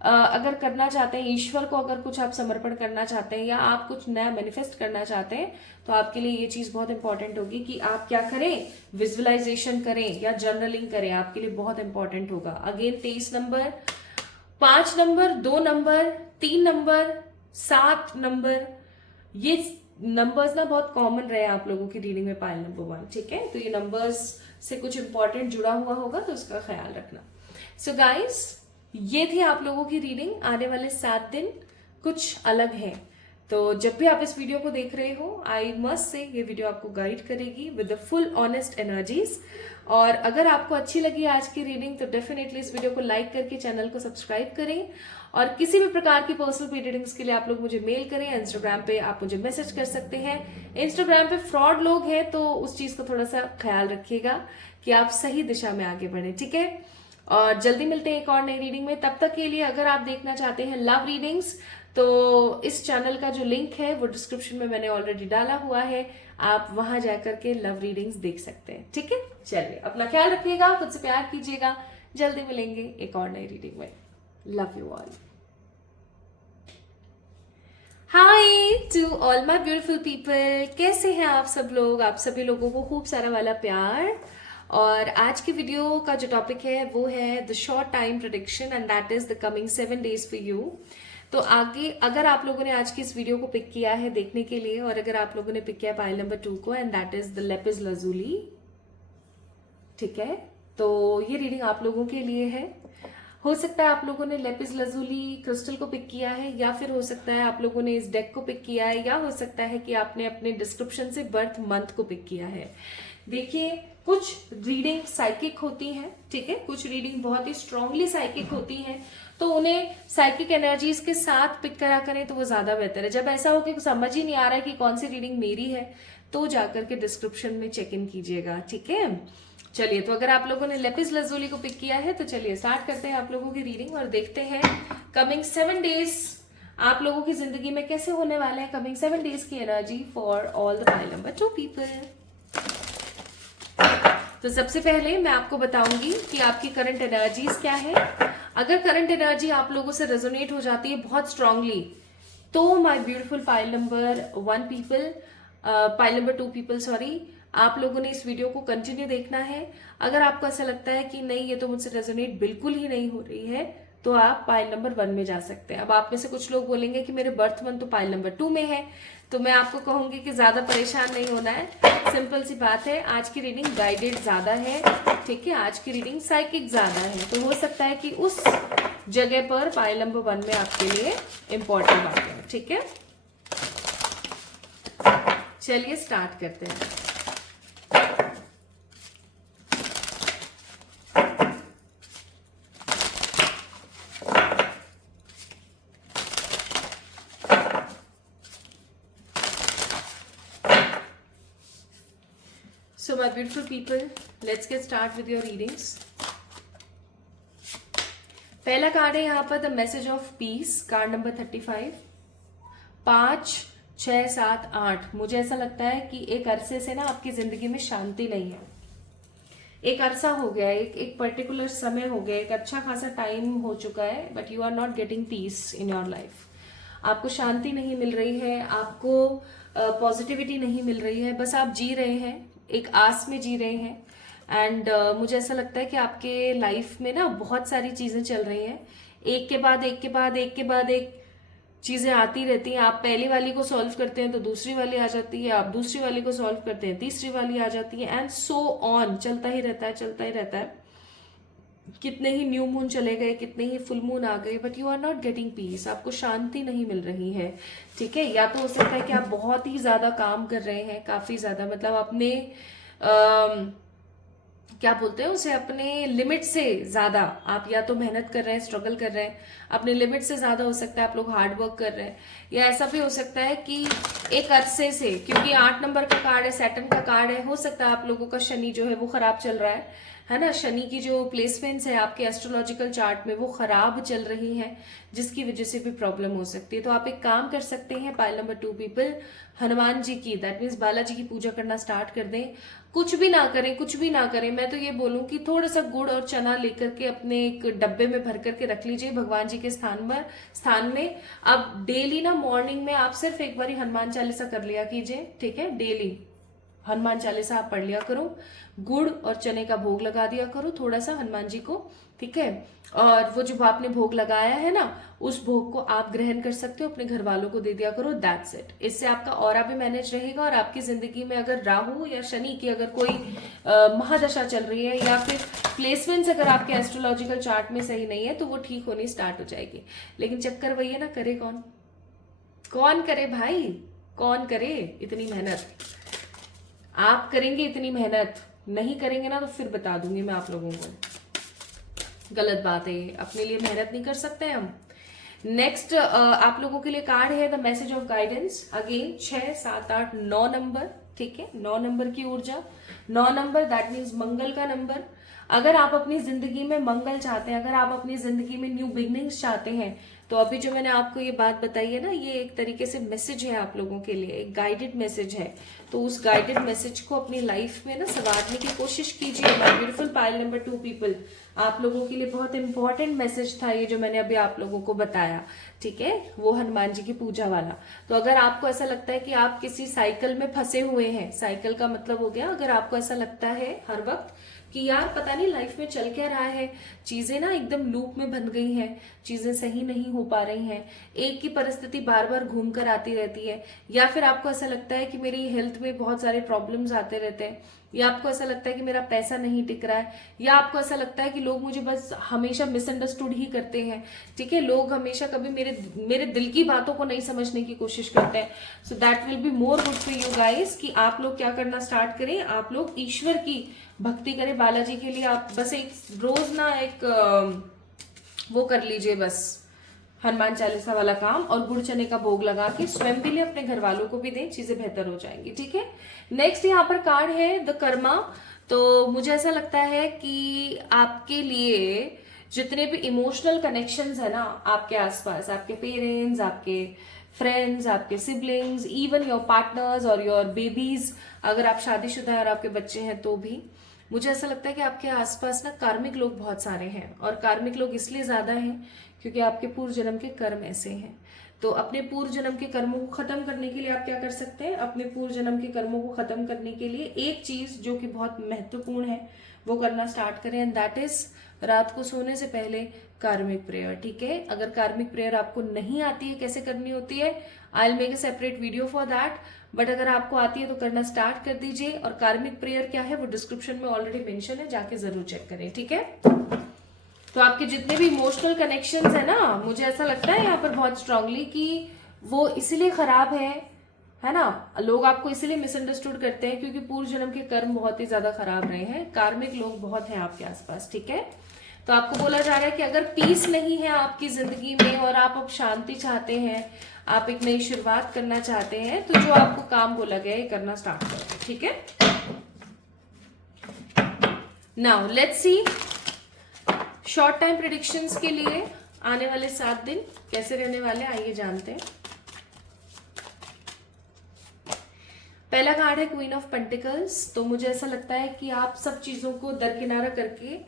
अगर करना चाहते हैं, ईश्वर को अगर कुछ आप समर्पण करना चाहते हैं, या आप कुछ नया मैनिफेस्ट करना चाहते हैं, तो आपके लिए ये चीज बहुत इंपॉर्टेंट होगी कि आप क्या करें, विजुअलाइजेशन करें या जर्नलिंग करें। आपके लिए बहुत इंपॉर्टेंट होगा। Again 23 number, 5 number, 2 number, 3 number, 7 number, ये नंबर्स ना बहुत कॉमन रहे आप लोगों की रीडिंग में, पाइल नंबर 1। ठीक है, तो ये नंबर्स से कुछ इंपॉर्टेंट जुड़ा हुआ होगा, तो उसका ख्याल रखना। सो गाइस, ये थी आप लोगों की रीडिंग। आने वाले 7 दिन कुछ अलग है, तो जब भी आप इस वीडियो को देख रहे हो, आई मस्ट से ये वीडियो आपको गाइड करेगी with the full honest energies. और अगर आपको अच्छी लगी आज की रीडिंग तो डेफिनेटली इस वीडियो को लाइक करके चैनल को सब्सक्राइब करें। और किसी भी प्रकार की पर्सनल पेड रीडिंग्स के लिए आप लोग मुझे मेल करें, इंस्टाग्राम पे आप मुझे मैसेज कर सकते हैं। इंस्टाग्राम पे फ्रॉड लोग हैं तो उस चीज को थोड़ा सा ख्याल रखिएगा कि आप सही दिशा में आगे बढ़े, ठीक है। और जल्दी मिलते हैं एक और नई रीडिंग में। तब तक के लिए अगर आप देखना चाहते हैं लव रीडिंग्स तो इस चैनल का जो लिंक है वो डिस्क्रिप्शन में मैंने ऑलरेडी डाला हुआ है, आप वहां जाकर के लव रीडिंग्स देख सकते हैं, ठीक है। चलिए अपना ख्याल रखिएगा, खुद से प्यार कीजिएगा, जल्दी मिलेंगे एक और नई रीडिंग में। Love you all. Hi to all my beautiful people, कैसे हैं आप सब लोग? आप सभी लोगों को खूब सारा वाला प्यार। और आज की वीडियो का जो टॉपिक है वो है the short time prediction and that is the coming 7 days for you. तो आगे अगर आप लोगों ने आज की इस वीडियो को पिक किया है देखने के लिए, और अगर आप लोगों ने पिक किया पाइल नंबर 2 को and that is the lapis lazuli, ठीक है, तो ये रीडिंग आप लोगों के लिए है। हो सकता है आप लोगों ने लेपिस लजुली क्रिस्टल को पिक किया है, या फिर हो सकता है आप लोगों ने इस डेक को पिक किया है, या हो सकता है कि आपने अपने डिस्क्रिप्शन से बर्थ मंथ को पिक किया है। देखिए कुछ रीडिंग साइकिक होती हैं, ठीक है, कुछ रीडिंग बहुत ही स्ट्रांगली साइकिक होती हैं, तो उन्हें साइकिक एनर्जीज के साथ पिक करा करें तो वो ज्यादा बेहतर है। जब ऐसा हो कि समझ ही नहीं आ रहा है कि कौन सी रीडिंग मेरी है तो जाकर के डिस्क्रिप्शन में चेक इन कीजिएगा, ठीक है। चलिए, तो अगर आप लोगों ने लेपिस लजुली को पिक किया है तो चलिए स्टार्ट करते हैं आप लोगों की रीडिंग और देखते हैं कमिंग 7 days आप लोगों की जिंदगी में कैसे होने वाले हैं। कमिंग 7 days की energy for all the pile number 2 people. तो सबसे पहले मैं आपको बताऊंगी कि आपकी करंट एनर्जीज क्या है। अगर करंट एनर्जी आप लोगों से रेजोनेट हो जाती है बहुत स्ट्रांगली तो my beautiful pile number 1 people, pile number 2 people sorry, आप लोगों ने इस वीडियो को कंटिन्यू देखना है। अगर आपको ऐसा लगता है कि नहीं ये तो मुझसे रेजोनेट बिल्कुल ही नहीं हो रही है तो आप पाइल नंबर 1 में जा सकते हैं। अब आप में से कुछ लोग बोलेंगे कि मेरे बर्थ मंथ तो पाइल नंबर 2 में है, तो मैं आपको कहूंगी कि ज्यादा परेशान नहीं होना है, सिंपल सी बात है। आज की रीडिंग गाइडेड ज्यादा है, ठीक है, आज की रीडिंग साइकिक ज्यादा है, तो हो सकता है कि उस जगह पर पाइल नंबर 1 में आपके लिए इंपॉर्टेंट बात है, ठीक है। चलिए स्टार्ट करते हैं। So my beautiful people, let's get start with your readings. पहला कार्ड है यहाँ पर the message of peace, card number 35। 5, 6, 7, 8। मुझे ऐसा लगता है कि एक अरसे से ना आपकी जिंदगी में शांति नहीं है। एक अरसा हो गया, एक पर्टिकुलर समय हो गया, एक अच्छा खासा टाइम हो चुका है, but you are not getting peace in your life. आपको शांति नहीं मिल रही है, आपको पॉजिटिविटी नहीं मिल रही है, बस आप जी रहे हैं, एक आस में जी रहे हैं। एंड मुझे ऐसा लगता है कि आपके लाइफ में ना बहुत सारी चीजें चल रही हैं, एक के बाद एक के बाद एक के बाद एक चीजें आती रहती हैं। आप पहली वाली को सॉल्व करते हैं तो दूसरी वाली आ जाती है, आप दूसरी वाली को सॉल्व करते हैं तीसरी वाली आ जाती है, एंड सो ऑन, चलता ही रहता है, चलता ही रहता है। कितने ही न्यू मून चले गए, कितने ही फुल मून आ गए, but you are not getting peace. आपको शांति नहीं मिल रही है, ठीक है। या तो हो सकता है कि आप बहुत ही ज्यादा काम कर रहे हैं, काफी ज्यादा, मतलब अपने क्या बोलते हैं उसे, अपने लिमिट से ज्यादा आप या तो मेहनत कर रहे हैं, स्ट्रगल कर रहे हैं, अपने लिमिट से ज्यादा हो सकता है आप लोग हार्ड वर्क कर रहे हैं। या ऐसा भी हो सकता है कि एक अरसे से, क्योंकि 8 नंबर का कार्ड है, सैटर्न का कार्ड है, हो सकता है आप लोगों का शनि जो है वो खराब चल रहा है ना। शनि की जो प्लेसमेंट्स है आपके एस्ट्रोलॉजिकल चार्ट में वो खराब चल रही हैं, जिसकी वजह से भी प्रॉब्लम हो सकती है। तो आप एक काम कर सकते हैं pile number 2 people, Hanuman ji की, दैट मीन्स बालाजी की पूजा करना स्टार्ट कर दें। कुछ भी ना करें, कुछ भी ना करें, मैं तो ये बोलूं कि थोड़ा सा गुड़ और चना लेकर के अपने एक डब्बे में भर करके रख लीजिए भगवान जी के स्थान में। अब डेली ना मॉर्निंग में आप सिर्फ एक बार हनुमान चालीसा कर लिया कीजिए, ठीक है। डेली हनुमान चालीसा आप पढ़ लिया करो, गुड़ और चने का भोग लगा दिया करो थोड़ा सा हनुमान जी को, ठीक है। और वो जो आपने भोग लगाया है ना, उस भोग को आप ग्रहण कर सकते हो, अपने घर वालों को दे दिया करो, दैट्स इट। इससे आपका ऑरा भी मैनेज रहेगा, और आपकी जिंदगी में अगर राहु या शनि की अगर कोई महादशा चल रही है, या फिर प्लेसमेंट्स अगर आपके एस्ट्रोलॉजिकल चार्ट में सही नहीं है, तो वो ठीक होनी स्टार्ट हो जाएगी। लेकिन चक्कर वही है ना, करे कौन? कौन करे भाई, कौन करे इतनी मेहनत? आप करेंगे इतनी मेहनत, नहीं करेंगे ना तो फिर बता दूंगी मैं आप लोगों को, गलत बात है, अपने लिए मेहनत नहीं कर सकते हम। नेक्स्ट आप लोगों के लिए कार्ड है the message of guidance. Again 6, 7, 8, 9 number, ठीक है, 9 नंबर की ऊर्जा, 9 नंबर दैट मीन्स मंगल का नंबर। अगर आप अपनी जिंदगी में मंगल चाहते हैं, अगर आप अपनी जिंदगी में न्यू बिगनिंग्स चाहते हैं, तो अभी जो मैंने आपको ये बात बताई है ना, ये एक तरीके से मैसेज है आप लोगों के लिए, एक गाइडेड मैसेज है। तो उस गाइडेड मैसेज को अपनी लाइफ में ना संवारने की कोशिश कीजिए। My beautiful pile number 2 people, आप लोगों के लिए बहुत इंपॉर्टेंट मैसेज था ये जो मैंने अभी आप लोगों को बताया, ठीक है, वो हनुमान जी की पूजा वाला। तो अगर आपको ऐसा लगता है कि आप किसी साइकिल में फंसे हुए हैं, साइकिल का मतलब हो गया, अगर आपको ऐसा लगता है हर वक्त कि यार पता नहीं लाइफ में चल क्या रहा है, चीजें ना एकदम लूप में बन गई हैं, चीजें सही नहीं हो पा रही हैं, एक ही परिस्थिति बार बार घूम कर आती रहती है, या फिर आपको ऐसा लगता है कि मेरी हेल्थ में बहुत सारे प्रॉब्लम्स आते रहते हैं, या आपको ऐसा लगता है कि मेरा पैसा नहीं टिक रहा है, या आपको ऐसा लगता है कि लोग मुझे बस हमेशा मिसअंडरस्टूड ही करते हैं, ठीक है, लोग हमेशा कभी मेरे दिल की बातों को नहीं समझने की कोशिश करते हैं। So that will be more good for you guys कि आप लोग क्या करना स्टार्ट करें, आप लोग ईश्वर की भक्ति करें। बालाजी के लिए आप बस एक रोज ना एक वो कर लीजिए, बस हनुमान चालीसा वाला काम, और गुड़ चने का भोग लगा के स्वयं भी ले, अपने घर वालों को भी दें, चीजें बेहतर हो जाएंगी, ठीक है। नेक्स्ट यहाँ पर कार्ड है द कर्मा। तो मुझे ऐसा लगता है कि आपके लिए जितने भी इमोशनल कनेक्शंस है ना आपके आसपास, आपके पेरेंट्स, आपके फ्रेंड्स, आपके सिबलिंग्स, इवन योर पार्टनर्स और योर बेबीज, अगर आप शादीशुदा हैं और आपके बच्चे हैं तो भी मुझे ऐसा लगता है कि आपके आसपास ना कार्मिक लोग बहुत सारे हैं, और कार्मिक लोग इसलिए ज्यादा हैं क्योंकि आपके पूर्व जन्म के कर्म ऐसे हैं। तो अपने पूर्व जन्म के कर्मों को खत्म करने के लिए आप क्या कर सकते हैं, अपने पूर्व जन्म के कर्मों को खत्म करने के लिए एक चीज जो कि बहुत महत्वपूर्ण है वो करना स्टार्ट करें, एंड दैट इज रात को सोने से पहले कार्मिक प्रेयर, ठीक है। अगर कार्मिक प्रेयर आपको नहीं आती है कैसे करनी होती है, I will make a separate video for that, but अगर आपको आती है तो करना स्टार्ट कर दीजिए। और कार्मिक प्रेयर क्या है वो डिस्क्रिप्शन में ऑलरेडी मेंशन है, जाके जरूर चेक करें, ठीक है। तो आपके जितने भी इमोशनल कनेक्शंस है ना, मुझे ऐसा लगता है यहाँ पर बहुत स्ट्रांगली कि वो इसलिए खराब है ना, लोग आपको इसलिए मिसअंडरस्टूड करते हैं क्योंकि पूर्व जन्म के कर्म बहुत ही ज्यादा खराब रहे हैं, कार्मिक लोग बहुत हैं आपके आसपास, ठीक है। तो आपको बोला जा रहा है कि अगर पीस नहीं है आपकी जिंदगी में और आप अब शांति चाहते हैं, आप एक नई शुरुआत करना चाहते हैं, तो जो आपको काम बोला गया है करना स्टार्ट करो, ठीक है। Now let's C short time predictions के लिए आने वाले 7 दिन कैसे रहने वाले, आइए जानते हैं। पहला कार्ड है क्वीन ऑफ पेंटिकल्स। तो मुझे ऐसा लगता है कि आप सब चीजों को दरकिनारा करके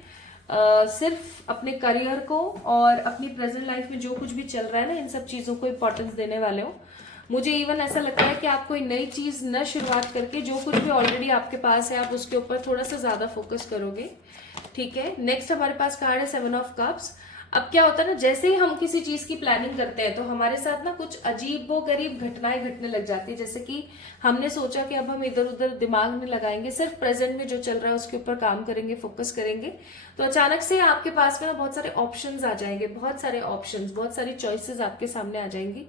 सिर्फ अपने करियर को और अपनी प्रेजेंट लाइफ में जो कुछ भी चल रहा है ना, इन सब चीजों को इंपॉर्टेंस देने वाले हो। मुझे इवन ऐसा लगता है कि आप कोई नई चीज न शुरुआत करके जो कुछ भी ऑलरेडी आपके पास है आप उसके ऊपर थोड़ा सा ज्यादा फोकस करोगे, ठीक है। नेक्स्ट हमारे पास कार्ड है 7 ऑफ कप्स। अब क्या होता है ना, जैसे ही हम किसी चीज की प्लानिंग करते हैं तो हमारे साथ ना कुछ अजीबोगरीब घटनाएं घटने लग जाती है। जैसे कि हमने सोचा कि अब हम इधर उधर दिमाग नहीं लगाएंगे, सिर्फ प्रेजेंट में जो चल रहा है उसके ऊपर काम करेंगे, फोकस करेंगे, तो अचानक से आपके पास में ना बहुत सारे ऑप्शंस आ जाएंगे, बहुत सारे ऑप्शंस, बहुत सारी चॉइसेस आपके सामने आ जाएंगी।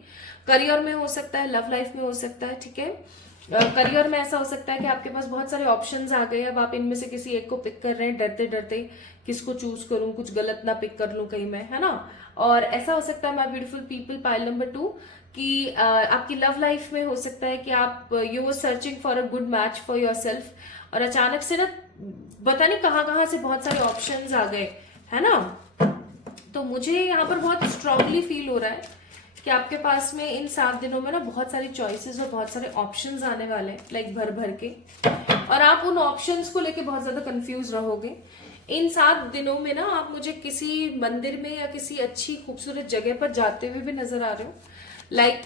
करियर में हो सकता है, लव लाइफ में हो सकता है, ठीक है। करियर में ऐसा हो सकता है कि आपके पास बहुत सारे ऑप्शंस आ गए, अब आप इनमें से किसी एक को पिक कर रहे हैं डरते डरते, किसको चूज करूं, कुछ गलत ना पिक कर लूं कहीं मैं, है ना। और ऐसा हो सकता है my beautiful people pile number 2 कि आपकी लव लाइफ में हो सकता है कि आप you were searching for a good match for your self, और अचानक से ना पता नहीं कहाँ से बहुत सारे ऑप्शंस आ गए, है ना। तो मुझे यहाँ पर बहुत स्ट्रांगली फील हो रहा है कि आपके पास में इन 7 दिनों में ना बहुत सारी चॉइसेस और बहुत सारे ऑप्शंस आने वाले हैं, लाइक भर भर के, और आप उन ऑप्शंस को लेके बहुत ज्यादा कंफ्यूज रहोगे। इन 7 दिनों में ना आप मुझे किसी मंदिर में या किसी अच्छी खूबसूरत जगह पर जाते हुए भी नजर आ रहे हो, लाइक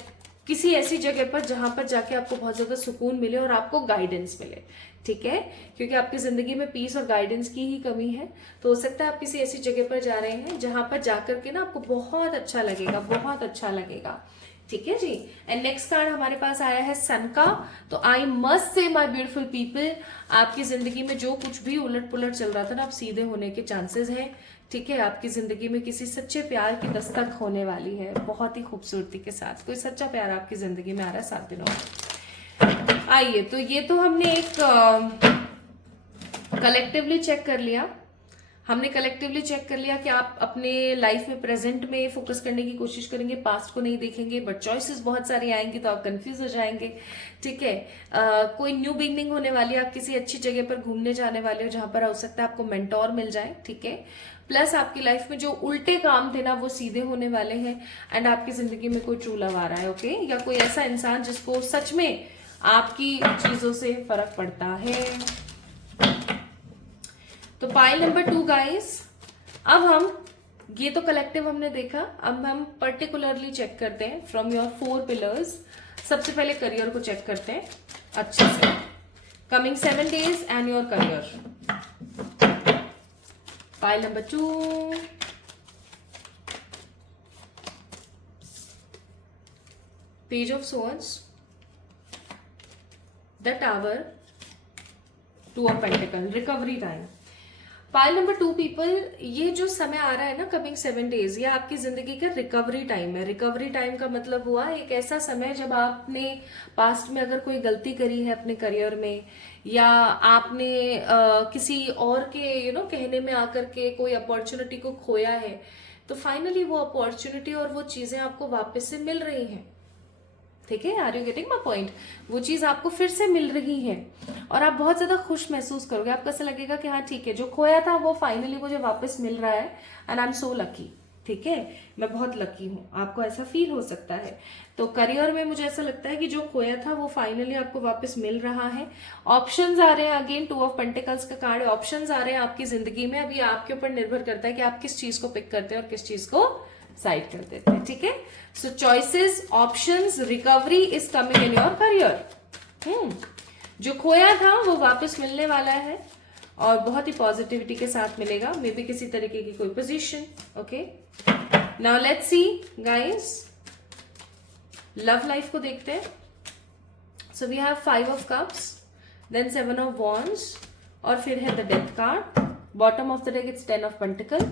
किसी ऐसी जगह पर जहां पर जाके आपको बहुत ज्यादा सुकून मिले और आपको गाइडेंस मिले, ठीक है, क्योंकि आपकी जिंदगी में पीस और गाइडेंस की ही कमी है। तो हो सकता है आप किसी ऐसी जगह पर जा रहे हैं जहां पर जाकर के ना आपको बहुत अच्छा लगेगा, बहुत अच्छा लगेगा, ठीक है जी। एंड नेक्स्ट कार्ड हमारे पास आया है सन का। तो आई मस्ट से माय ब्यूटीफुल पीपल, आपकी जिंदगी में जो कुछ भी उलट पुलट चल रहा था ना, आप सीधे होने के चांसेस हैं, ठीक है। आपकी जिंदगी में किसी सच्चे प्यार की दस्तक होने वाली है, बहुत ही खूबसूरती के साथ कोई सच्चा प्यार आपकी जिंदगी में आ रहा है 7 दिनों में। आइए, तो ये तो हमने एक कलेक्टिवली चेक कर लिया, हमने कलेक्टिवली चेक कर लिया कि आप अपने लाइफ में प्रेजेंट में फोकस करने की कोशिश करेंगे, पास्ट को नहीं देखेंगे, बट चॉइसेस बहुत सारी आएंगी तो आप कंफ्यूज हो जाएंगे। ठीक है, कोई न्यू बिगनिंग होने वाली है, आप किसी अच्छी जगह पर घूमने जाने वाले हो जहां पर हो सकता है आपको मेंटोर मिल जाए। ठीक है, प्लस आपकी लाइफ में जो उल्टे काम थे ना वो सीधे होने वाले हैं, एंड आपकी जिंदगी में कोई ट्रू लव आ रहा है। ओके, या कोई ऐसा इंसान जिसको सच में आपकी चीजों से फर्क पड़ता है। तो पाइल नंबर 2 गाइस, अब हम ये तो कलेक्टिव हमने देखा, अब हम पर्टिकुलरली चेक करते हैं फ्रॉम योर 4 पिलर्स। सबसे पहले करियर को चेक करते हैं अच्छे से, coming 7 days and your career. Pile number 2, page of swords, the tower, 2 of pentacle, recovery time. Pile number 2 people, ये जो समय आ रहा है ना कमिंग 7 days, ये आपकी जिंदगी का रिकवरी टाइम है। रिकवरी टाइम का मतलब हुआ एक ऐसा समय जब आपने पास्ट में अगर कोई गलती करी है अपने करियर में, या आपने किसी और के कहने में आकर के कोई अपॉर्चुनिटी को खोया है, तो फाइनली वो अपॉर्चुनिटी और वो चीजें आपको वापस से मिल रही हैं। ठीक है, are you getting my point? वो चीज आपको फिर से मिल रही है और आप बहुत ज्यादा खुश महसूस करोगे। आपको ऐसा लगेगा कि हाँ ठीक है, जो खोया था वो फाइनली मुझे वापस मिल रहा है, and I am so lucky. ठीक है, मैं बहुत लकी हूँ, आपको ऐसा फील हो सकता है। तो करियर में मुझे ऐसा लगता है कि जो खोया था वो फाइनली आपको वापस मिल रहा है। ऑप्शंस आ रहे हैं, अगेन 2 of पेंटिकल्स का कार्ड, ऑप्शंस आ रहे हैं आपकी जिंदगी में। अभी आपके ऊपर निर्भर करता है कि आप किस चीज को पिक करते हैं और किस चीज को साइड कर देते हैं। ठीक है, so choices, options, recovery is coming in your career. जो खोया था वो वापस मिलने वाला है और बहुत ही पॉजिटिविटी के साथ मिलेगा, मे बी किसी तरीके की कोई position. Okay, now let's see guys, love life को देखते हैं। So we have 5 of cups, then 7 of wands, और फिर है the death card. Bottom of the deck it's 10 of pentacle.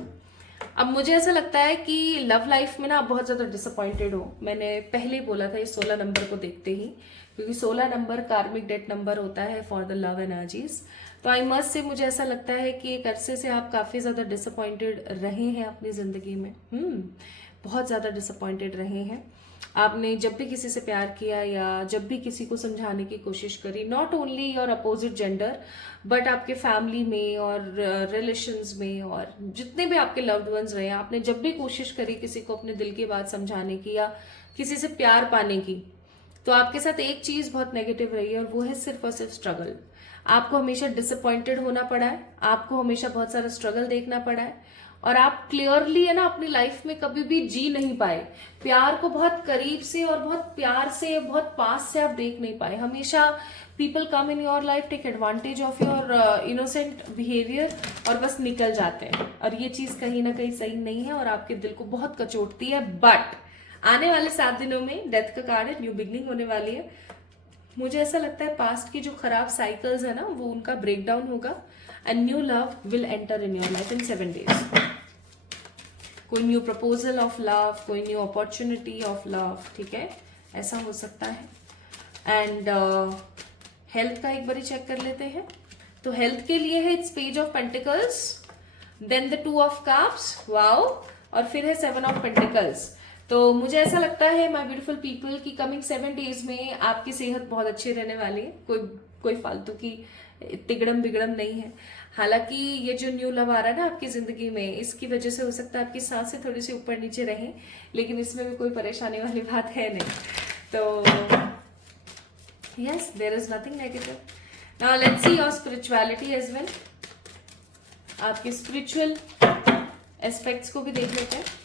अब मुझे ऐसा लगता है कि लव लाइफ में ना आप बहुत ज्यादा डिसअपॉइंटेड हो। मैंने पहले ही बोला था इस 16 नंबर को देखते ही, क्योंकि 16 नंबर कार्मिक डेट नंबर होता है फॉर द लव एनर्जीज। तो आई मस्ट से मुझे ऐसा लगता है कि एक अरसे से आप काफी ज्यादा डिसअपॉइंटेड रहे हैं अपनी जिंदगी में। बहुत ज्यादा डिसअपॉइंटेड रहे हैं। आपने जब भी किसी से प्यार किया या जब भी किसी को समझाने की कोशिश करी, not only your opposite gender but आपके फैमिली में और रिलेशंस में और जितने भी आपके लव्ड वंस रहे, आपने जब भी कोशिश करी किसी को अपने दिल की बात समझाने की या किसी से प्यार पाने की, तो आपके साथ एक चीज बहुत नेगेटिव रही है और वो है सिर्फ और सिर्फ स्ट्रगल। आपको हमेशा डिसअपॉइंटेड होना पड़ा है, आपको हमेशा बहुत सारा स्ट्रगल देखना पड़ा है, और आप क्लियरली है ना अपनी लाइफ में कभी भी जी नहीं पाए। प्यार को बहुत करीब से और बहुत प्यार से, बहुत पास से आप देख नहीं पाए। हमेशा people come in your life, take advantage of your innocent behaviour और बस निकल जाते हैं, और ये चीज कहीं ना कहीं सही नहीं है और आपके दिल को बहुत कचोटती है। बट आने वाले 7 दिनों में डेथ का कार्ड है, न्यू बिगनिंग होने वाली है। मुझे ऐसा लगता है पास्ट की जो खराब साइकिल्स है ना वो उनका ब्रेक डाउन होगा, and new love will enter in your life in 7 days। कोई न्यू प्रपोजल ऑफ लव, कोई न्यू अपॉर्चुनिटी ऑफ लव, ठीक है, ऐसा हो सकता है। एंड हेल्थ का एक बार चेक कर लेते हैं। तो हेल्थ के लिए है it's page of pentacles, then the 2 of cups, wow, और फिर है 7 of पेंटिकल्स। तो मुझे ऐसा लगता है माय ब्यूटीफुल पीपल की कमिंग 7 days में आपकी सेहत बहुत अच्छी रहने वाली है। कोई फालतू की तिगड़म बिगड़म नहीं है। हालांकि ये जो न्यू लव आ रहा है ना आपकी जिंदगी में, इसकी वजह से हो सकता है आपकी सांसें थोड़ी सी ऊपर नीचे रहें, लेकिन इसमें भी कोई परेशानी वाली बात है नहीं। तो yes, there is nothing negative. Now let's see your spirituality as well. आपके स्पिरिचुअल एस्पेक्ट्स को भी देख लेते हैं।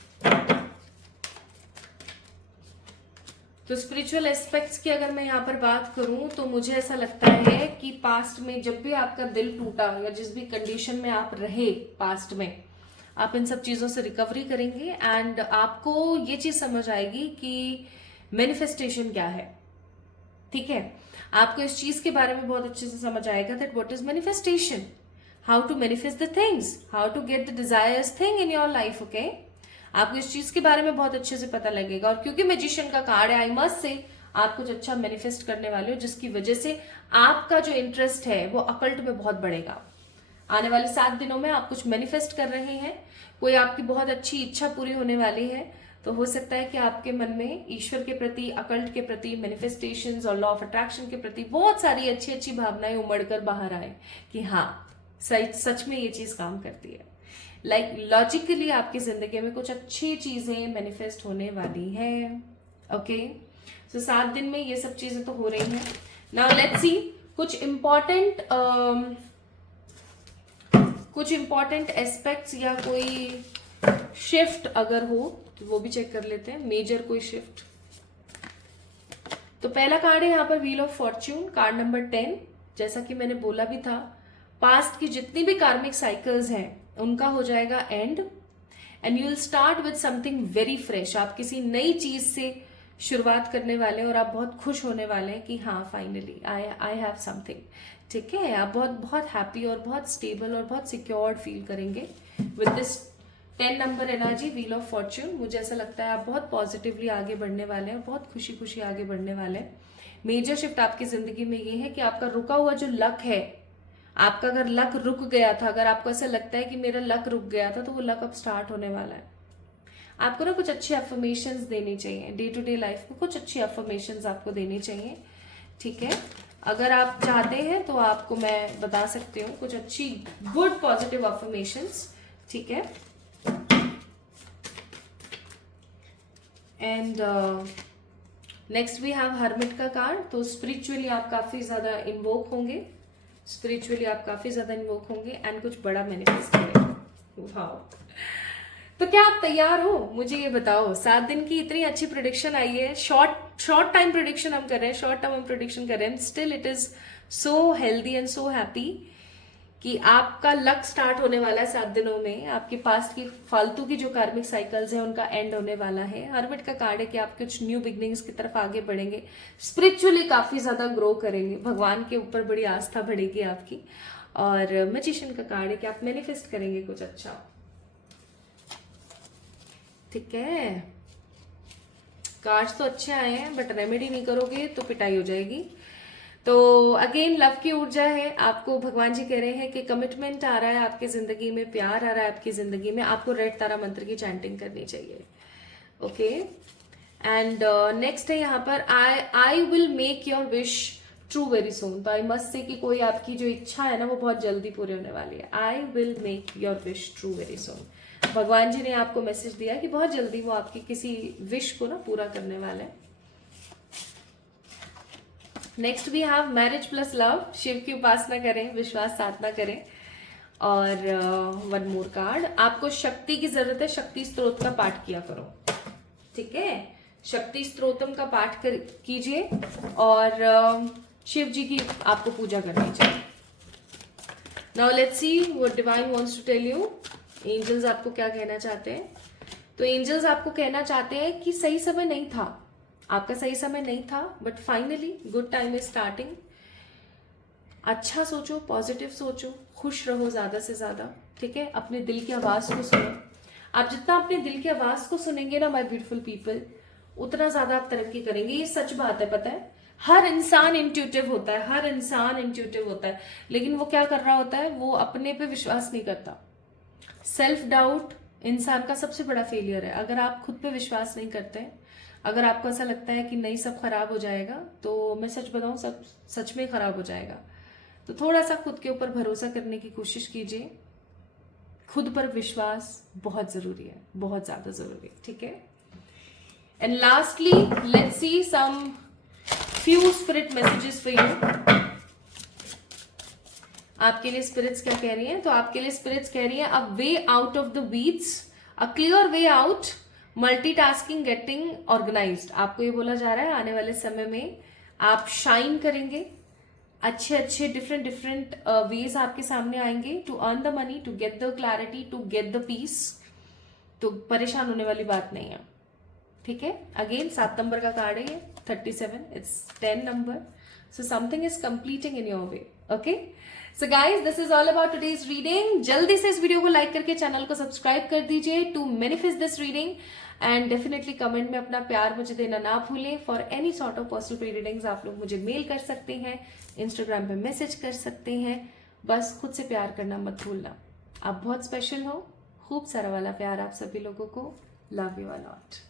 तो स्पिरिचुअल एस्पेक्ट्स की अगर मैं यहाँ पर बात करूं तो मुझे ऐसा लगता है कि पास्ट में जब भी आपका दिल टूटा या जिस भी कंडीशन में आप रहे पास्ट में, आप इन सब चीजों से रिकवरी करेंगे एंड आपको ये चीज समझ आएगी कि मैनिफेस्टेशन क्या है। ठीक है, आपको इस चीज के बारे में बहुत अच्छे से समझ आएगा that what is manifestation, how to manifest the things, how to get the desires thing in your life. Okay, आपको इस चीज के बारे में बहुत अच्छे से पता लगेगा। और क्योंकि मैजिशियन का कार्ड है, आई मस्ट से आप कुछ अच्छा मैनिफेस्ट करने वाले हो, जिसकी वजह से आपका जो इंटरेस्ट है वो अकल्ट में बहुत बढ़ेगा। आने वाले 7 दिनों में आप कुछ मैनिफेस्ट कर रहे हैं, कोई आपकी बहुत अच्छी इच्छा पूरी होने वाली है, तो हो सकता है कि आपके मन में ईश्वर के प्रति, अकल्ट के प्रति, मैनिफेस्टेशंस और लॉ ऑफ अट्रैक्शन के प्रति बहुत सारी अच्छी अच्छी भावनाएं उमड़कर बाहर आए कि हाँ सच में ये चीज काम करती है। लाइक लॉजिकली आपकी जिंदगी में कुछ अच्छी चीजें मैनिफेस्ट होने वाली है। ओके, सो 7 दिन में ये सब चीजें तो हो रही हैं। नाउ लेट्स सी कुछ इंपॉर्टेंट एस्पेक्ट्स या कोई शिफ्ट अगर हो तो वो भी चेक कर लेते हैं, मेजर कोई शिफ्ट। तो पहला कार्ड है यहाँ पर wheel of Fortune, card number 10। जैसा कि मैंने बोला भी था, पास्ट की जितनी भी कार्मिक साइकिल्स हैं उनका हो जाएगा and you will start with something very fresh. आप किसी नई चीज से शुरुआत करने वाले हैं और आप बहुत खुश होने वाले हैं कि हाँ फाइनली आई हैव समथिंग। ठीक है, आप बहुत बहुत हैप्पी और बहुत स्टेबल और बहुत सिक्योर्ड फील करेंगे with this 10 number energy, wheel of Fortune. मुझे ऐसा लगता है आप बहुत पॉजिटिवली आगे बढ़ने वाले हैं, बहुत खुशी खुशी आगे बढ़ने वाले हैं। मेजर शिफ्ट आपकी जिंदगी में ये है कि आपका रुका हुआ जो लक है, आपका अगर लक रुक गया था, अगर आपको ऐसा लगता है कि मेरा लक रुक गया था, तो वो लक अब स्टार्ट होने वाला है। आपको ना कुछ अच्छी अफर्मेशंस देनी चाहिए, डे टू डे लाइफ में कुछ अच्छी अफर्मेशंस आपको देनी चाहिए। ठीक है, अगर आप चाहते हैं तो आपको मैं बता सकती हूँ कुछ अच्छी गुड पॉजिटिव अफर्मेशंस। ठीक है, and next we have hermit का कार्ड। तो स्पिरिचुअली आप काफी ज्यादा इन्वोक होंगे, एंड कुछ बड़ा मैनिफेस्ट करेंगे। वाओ, तो क्या आप तैयार हो? मुझे ये बताओ, 7 दिन की इतनी अच्छी प्रेडिक्शन आई है, शॉर्ट टाइम प्रेडिक्शन हम कर रहे हैं, शॉर्ट टर्म हम प्रेडिक्शन कर रहे हैं, still it is so healthy and so happy कि आपका लक स्टार्ट होने वाला है 7 दिनों में। आपके पास की फालतू की जो कार्मिक साइकिल्स हैं उनका एंड होने वाला है। हर्मिट का कार्ड है कि आप कुछ न्यू बिगनिंग्स की तरफ आगे बढ़ेंगे, स्पिरिचुअली काफी ज्यादा ग्रो करेंगे, भगवान के ऊपर बड़ी आस्था बढ़ेगी आपकी। और मैजिशियन का कार्ड है कि आप मैनिफेस्ट करेंगे कुछ अच्छा। ठीक है, कार्ड्स तो अच्छे आए हैं बट रेमेडी नहीं करोगे तो पिटाई हो जाएगी। तो अगेन लव की ऊर्जा है, आपको भगवान जी कह रहे हैं कि कमिटमेंट आ रहा है आपकी जिंदगी में, प्यार आ रहा है आपकी जिंदगी में, आपको रेड तारा मंत्र की चैंटिंग करनी चाहिए। ओके, एंड नेक्स्ट है यहाँ पर I will make your wish true very soon. तो आई मस्ट से कि कोई आपकी जो इच्छा है ना वो बहुत जल्दी पूरी होने वाली है। I will make your wish true very soon. भगवान जी ने आपको मैसेज दिया कि बहुत जल्दी वो आपकी किसी विश को ना पूरा करने वाले हैं। Next we have marriage plus love. Shiv की उपासना करें, विश्वास साधना करें। और वन मोर कार्ड, आपको शक्ति की जरूरत है, शक्ति स्त्रोत का पाठ किया करो। ठीक है, शक्ति स्त्रोतम का पाठ कीजिए और शिव जी की आपको पूजा करनी चाहिए। Now let's see what divine wants to tell you. Angels आपको क्या कहना चाहते हैं? तो एंजल्स आपको कहना चाहते हैं कि सही समय नहीं था, आपका सही समय नहीं था, but finally good time is starting. अच्छा सोचो, पॉजिटिव सोचो, खुश रहो ज्यादा से ज्यादा। ठीक है, अपने दिल की आवाज को सुनो। आप जितना अपने दिल की आवाज को सुनेंगे ना माय ब्यूटीफुल पीपल, उतना ज्यादा आप तरक्की करेंगे। ये सच बात है, पता है। हर इंसान इंट्यूटिव होता है, हर इंसान इंट्यूटिव होता है, लेकिन वो क्या कर रहा होता है, वो अपने पे विश्वास नहीं करता। सेल्फ डाउट इंसान का सबसे बड़ा फेलियर है। अगर आप खुद पे विश्वास नहीं करते, अगर आपको ऐसा लगता है कि नहीं सब खराब हो जाएगा, तो मैं सच बताऊं सब सच में खराब हो जाएगा। तो थोड़ा सा खुद के ऊपर भरोसा करने की कोशिश कीजिए। खुद पर विश्वास बहुत जरूरी है, बहुत ज्यादा जरूरी है। ठीक है, and lastly let's see some few spirit messages for you. आपके लिए स्पिरिट्स क्या कह रही हैं? तो आपके लिए स्पिरिट्स कह रही हैं a way out of the weeds, a clear way out, multitasking, getting organised. आपको ये बोला जा रहा है आने वाले समय में आप शाइन करेंगे, अच्छे अच्छे डिफरेंट वेज आपके सामने आएंगे to earn the money, to get the clarity, to get the peace. तो परेशान होने वाली बात नहीं है। ठीक है, अगेन 7 नंबर का कार्ड है ये, 37, it's 10 number, so something is completing in your way. Okay, so guys this is all about today's reading. जल्दी से इस वीडियो को लाइक करके चैनल को सब्सक्राइब कर दीजिए to manifest this reading, and definitely comment में अपना प्यार मुझे देना ना भूलें। For any sort of personal readings आप लोग मुझे मेल कर सकते हैं, इंस्टाग्राम पे मैसेज कर सकते हैं, बस खुद से प्यार करना मत भूलना। आप बहुत स्पेशल हो, खूब सारा वाला प्यार आप सभी लोगों को। Love you a lot.